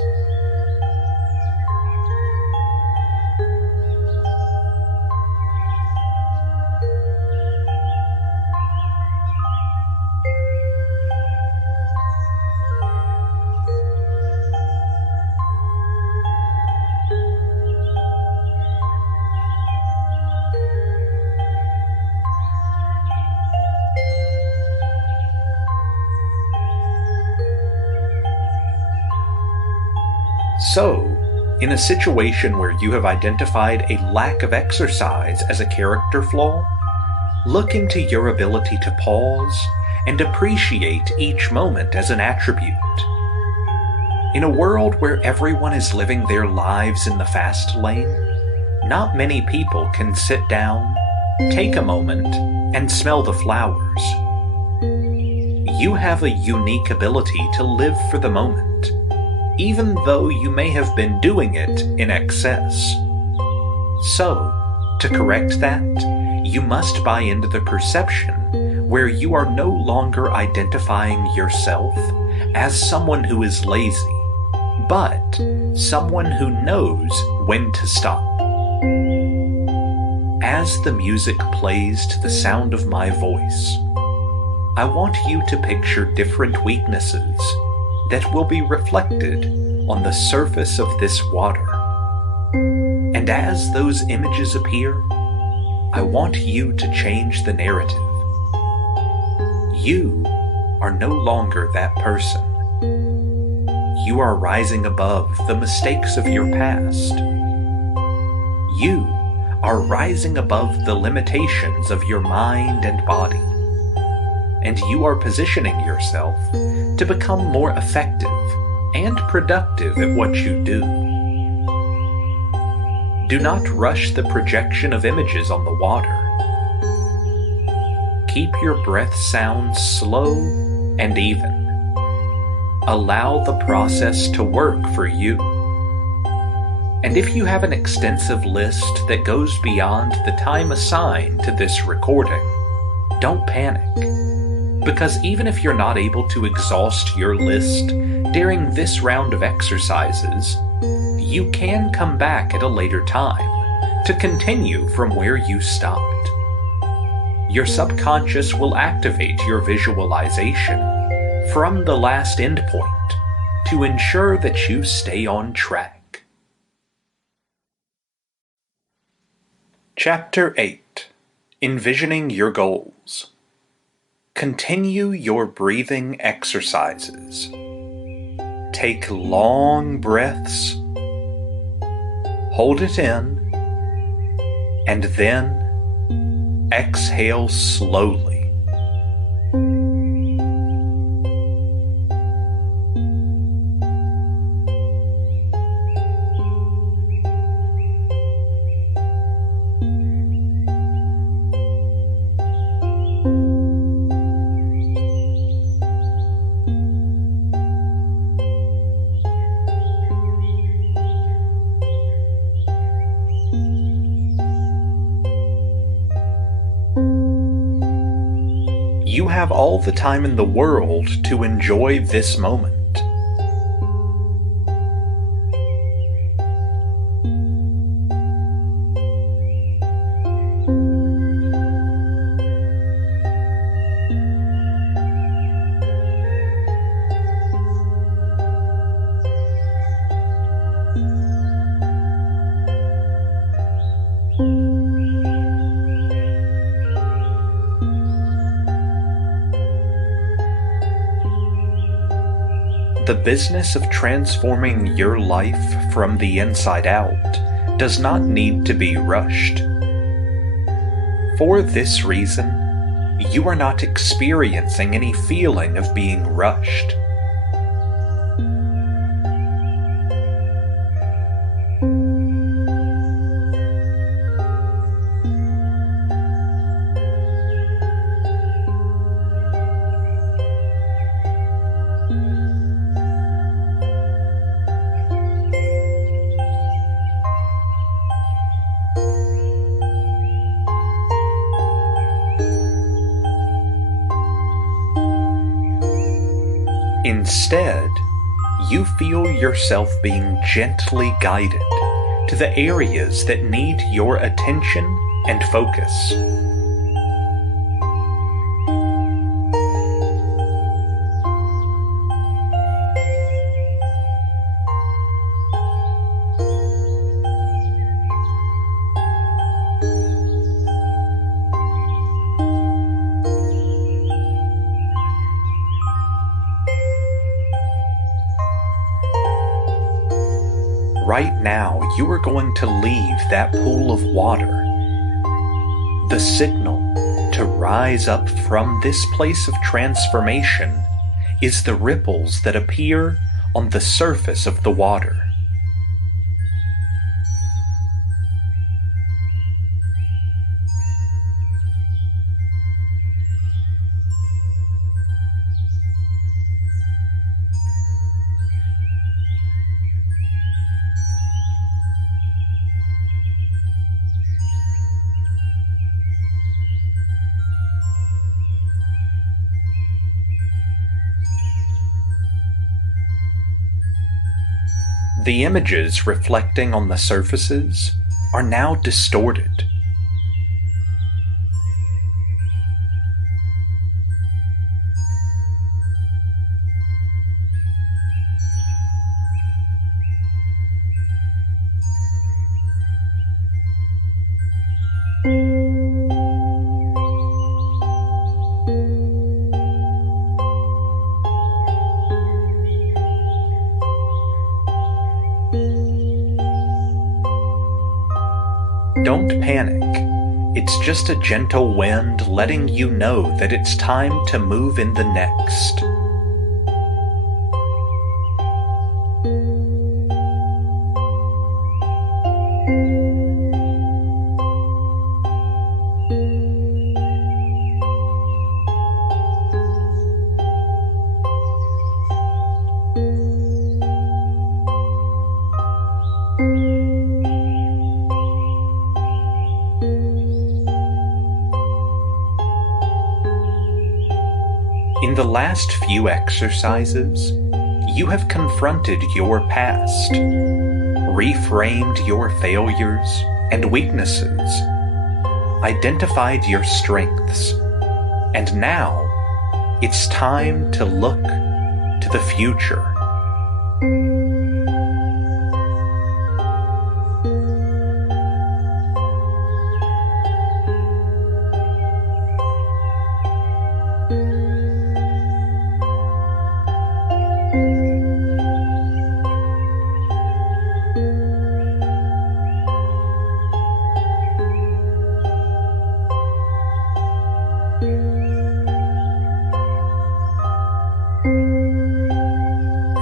So, in a situation where you have identified a lack of exercise as a character flaw, look into your ability to pause and appreciate each moment as an attribute. In a world where everyone is living their lives in the fast lane, not many people can sit down, take a moment, and smell the flowers. You have a unique ability to live for the moment, even though you may have been doing it in excess. So, to correct that, you must buy into the perception where you are no longer identifying yourself as someone who is lazy, but someone who knows when to stop. As the music plays to the sound of my voice, I want you to picture different weaknesses that will be reflected on the surface of this water. And as those images appear, I want you to change the narrative. You are no longer that person. You are rising above the mistakes of your past. You are rising above the limitations of your mind and body. And you are positioning yourself to become more effective and productive at what you do. Do not rush the projection of images on the water. Keep your breath sounds slow and even. Allow the process to work for you. And if you have an extensive list that goes beyond the time assigned to this recording, don't panic. Because even if you're not able to exhaust your list during this round of exercises, you can come back at a later time to continue from where you stopped. Your subconscious will activate your visualization from the last endpoint to ensure that you stay on track. Chapter 8. Envisioning Your Goals. Continue your breathing exercises. Take long breaths, hold it in, and then exhale slowly. You have all the time in the world to enjoy this moment. The business of transforming your life from the inside out does not need to be rushed. For this reason, you are not experiencing any feeling of being rushed. Instead, you feel yourself being gently guided to the areas that need your attention and focus. right now you are going to leave that pool of water. The signal to rise up from this place of transformation is the ripples that appear on the surface of the water. The images reflecting on the surfaces are now distorted. Don't panic. It's just a gentle wind letting you know that it's time to move in the next. In the last few exercises, you have confronted your past, reframed your failures and weaknesses, identified your strengths, and now it's time to look to the future.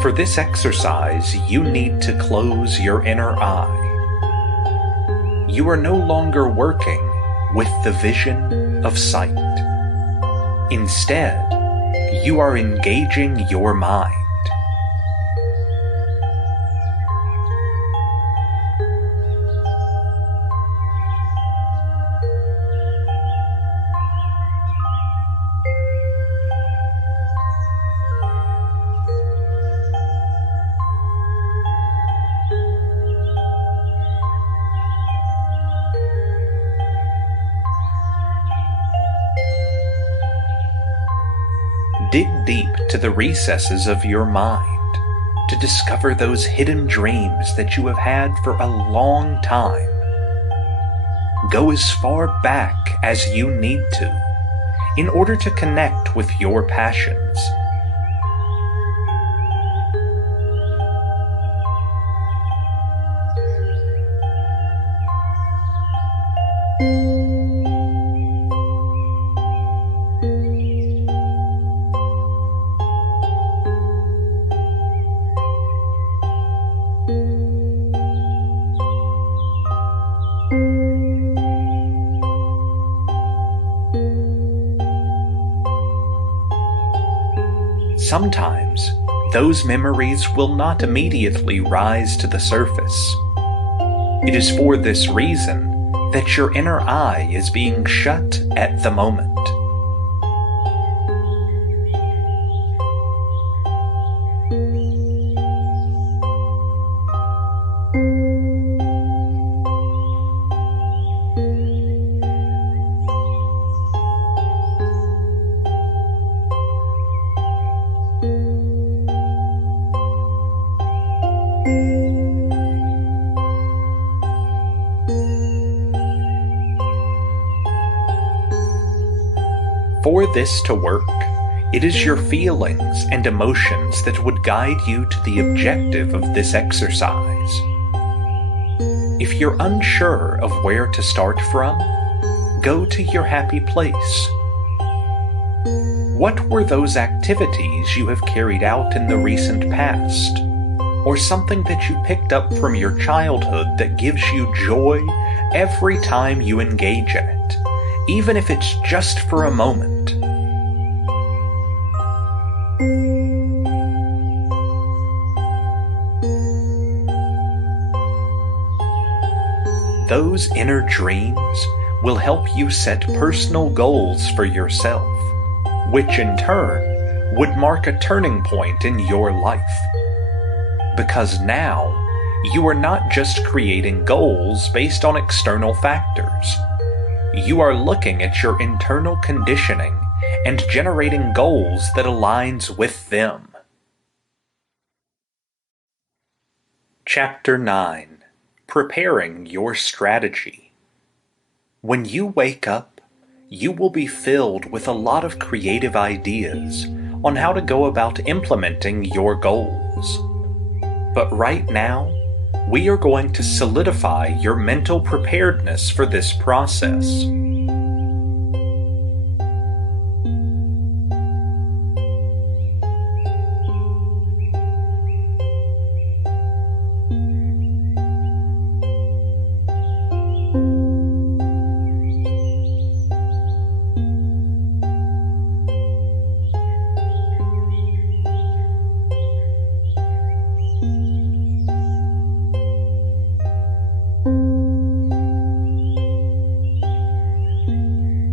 For this exercise, you need to close your inner eye. You are no longer working with the vision of sight. Instead, you are engaging your mind. Dig deep to the recesses of your mind to discover those hidden dreams that you have had for a long time. Go as far back as you need to in order to connect with your passions. Sometimes, those memories will not immediately rise to the surface. It is for this reason that your inner eye is being shut at the moment. For this to work, it is your feelings and emotions that would guide you to the objective of this exercise. if you're unsure of where to start from, go to your happy place. What were those activities you have carried out in the recent past? Or something that you picked up from your childhood that gives you joy every time you engage in it, even if it's just for a moment? Those inner dreams will help you set personal goals for yourself, which in turn would mark a turning point in your life. Because now, you are not just creating goals based on external factors. You are looking at your internal conditioning and generating goals that aligns with them. Chapter 9. Preparing your strategy. When you wake up, you will be filled with a lot of creative ideas on how to go about implementing your goals. But right now, we are going to solidify your mental preparedness for this process.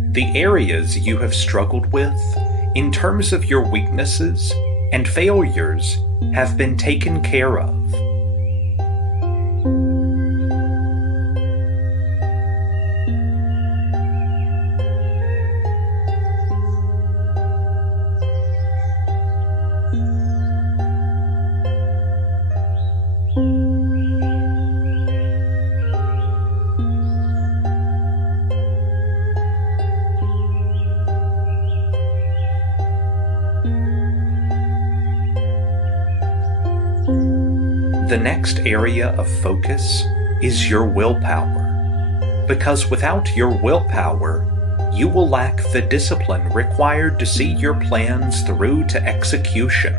The areas you have struggled with, in terms of your weaknesses and failures, have been taken care of. The next area of focus is your willpower, because without your willpower, you will lack the discipline required to see your plans through to execution.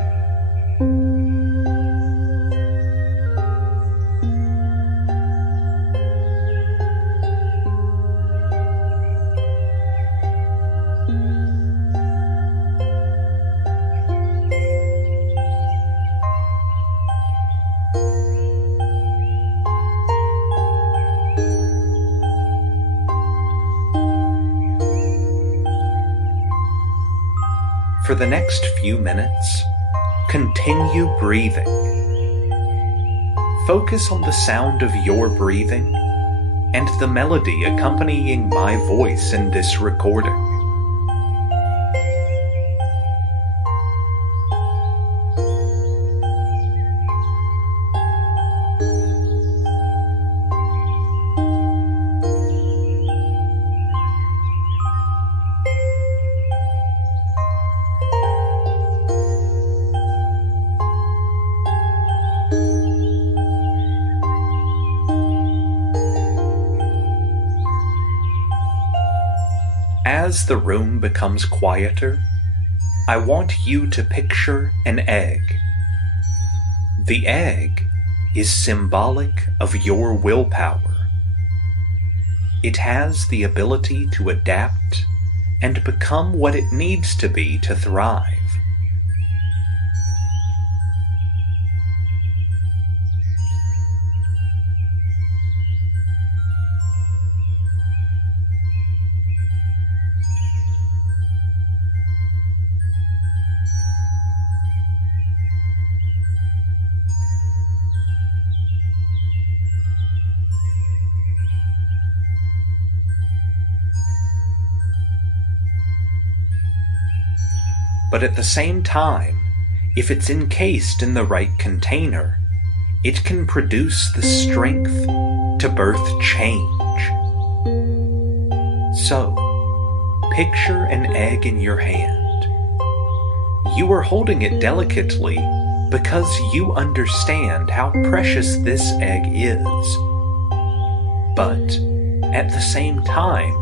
For the next few minutes, continue breathing. Focus on the sound of your breathing and the melody accompanying my voice in this recording. As the room becomes quieter, I want you to picture an egg. The egg is symbolic of your willpower. It has the ability to adapt and become what it needs to be to thrive. But at the same time, if it's encased in the right container, it can produce the strength to birth change. So, picture an egg in your hand. You are holding it delicately because you understand how precious this egg is. But, at the same time,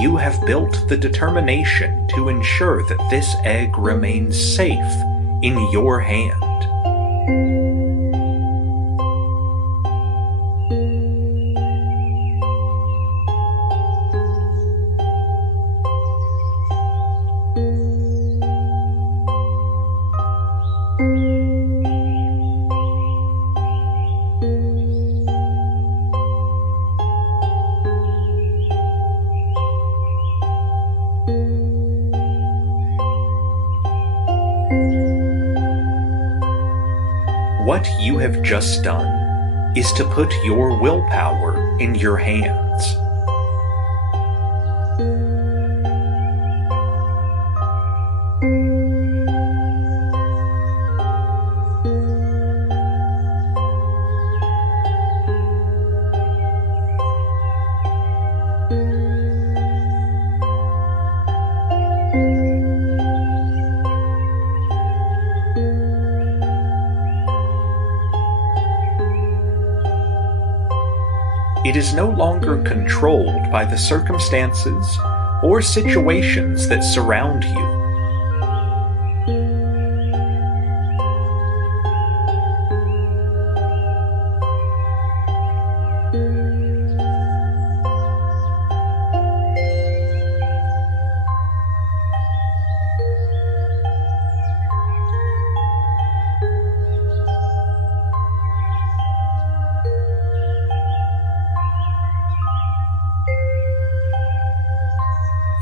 you have built the determination to ensure that this egg remains safe in your hand. What you have just done is to put your willpower in your hands. It is no longer controlled by the circumstances or situations that surround you.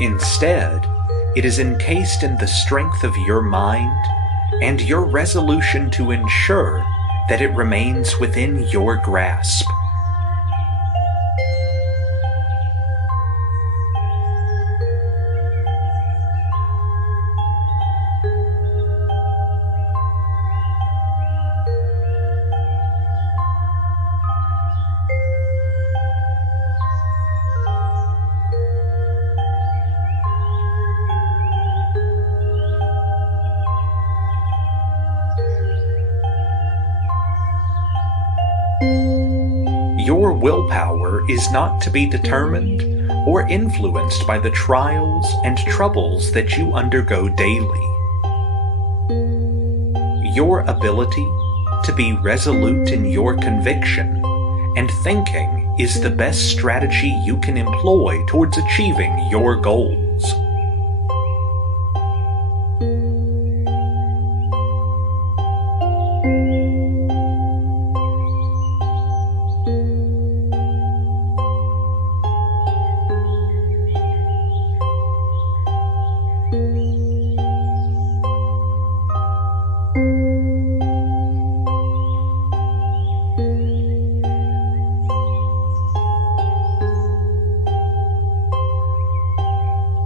Instead, it is encased in the strength of your mind and your resolution to ensure that it remains within your grasp. Your willpower is not to be determined or influenced by the trials and troubles that you undergo daily. Your ability to be resolute in your conviction and thinking is the best strategy you can employ towards achieving your goals.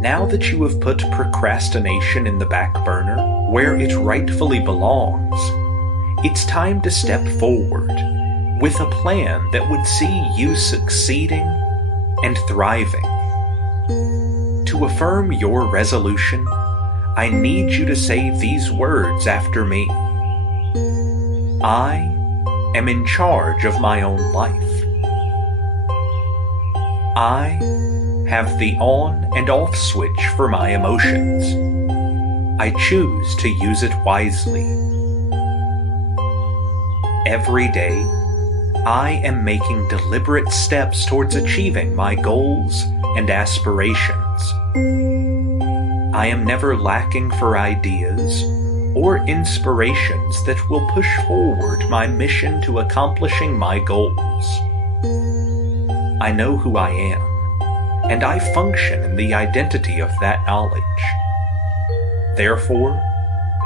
Now that you have put procrastination in the back burner, where it rightfully belongs, it's time to step forward with a plan that would see you succeeding and thriving. To affirm your resolution, I need you to say these words after me. I am in charge of my own life. I have the on and off switch for my emotions. I choose to use it wisely. Every day, I am making deliberate steps towards achieving my goals and aspirations. I am never lacking for ideas or inspirations that will push forward my mission to accomplishing my goals. I know who I am, and I function in the identity of that knowledge. Therefore,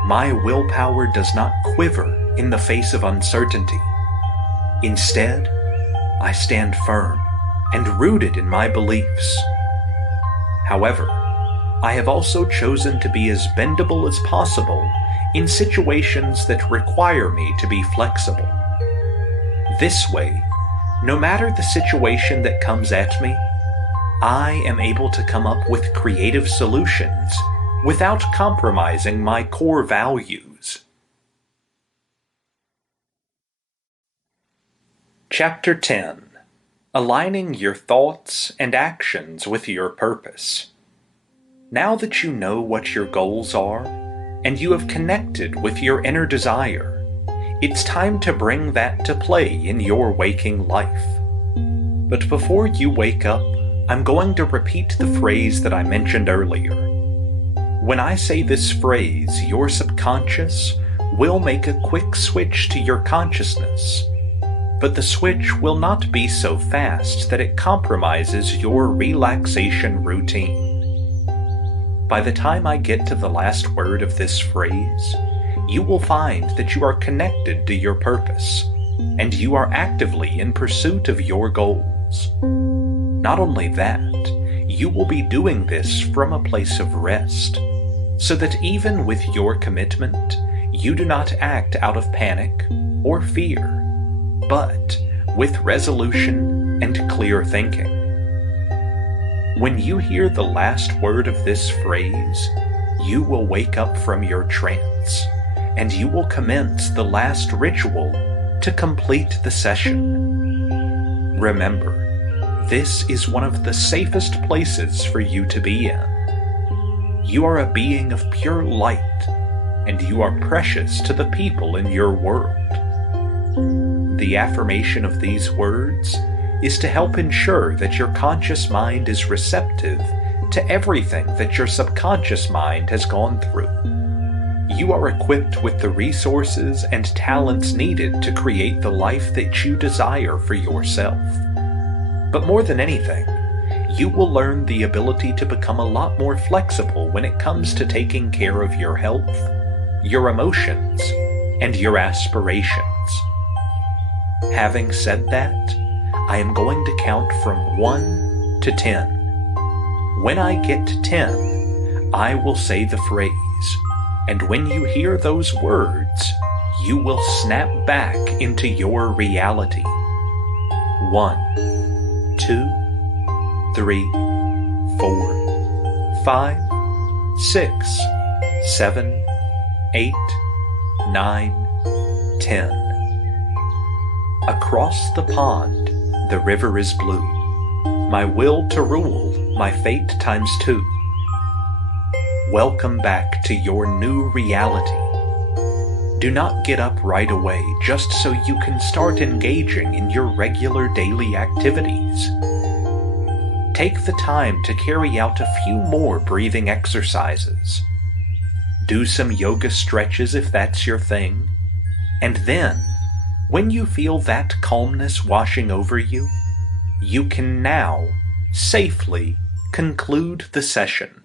my willpower does not quiver in the face of uncertainty. Instead, I stand firm and rooted in my beliefs. However, I have also chosen to be as bendable as possible in situations that require me to be flexible. This way, no matter the situation that comes at me, I am able to come up with creative solutions without compromising my core values. Chapter 10. aligning your thoughts and actions with your purpose. Now that you know what your goals are, and you have connected with your inner desire, it's time to bring that to play in your waking life. But before you wake up, I'm going to repeat the phrase that I mentioned earlier. When I say this phrase, your subconscious will make a quick switch to your consciousness, but the switch will not be so fast that it compromises your relaxation routine. By the time I get to the last word of this phrase, you will find that you are connected to your purpose, and you are actively in pursuit of your goals. Not only that, you will be doing this from a place of rest, so that even with your commitment, you do not act out of panic or fear, but with resolution and clear thinking. When you hear the last word of this phrase, you will wake up from your trance, and you will commence the last ritual to complete the session. Remember, this is one of the safest places for you to be in. You are a being of pure light, and you are precious to the people in your world. The affirmation of these words is to help ensure that your conscious mind is receptive to everything that your subconscious mind has gone through. You are equipped with the resources and talents needed to create the life that you desire for yourself. But more than anything, you will learn the ability to become a lot more flexible when it comes to taking care of your health, your emotions, and your aspirations. Having said that, I am going to count from 1 to 10. When I get to 10, I will say the phrase, and when you hear those words, you will snap back into your reality. 1, 2, 3, 4, 5, 6, 7, 8, 9, 10. Across the pond, the river is blue. My will to rule, my fate times 2. Welcome back to your new reality. Do not get up right away just so you can start engaging in your regular daily activities. Take the time to carry out a few more breathing exercises. Do some yoga stretches if that's your thing, and then, when you feel that calmness washing over you, you can now safely conclude the session.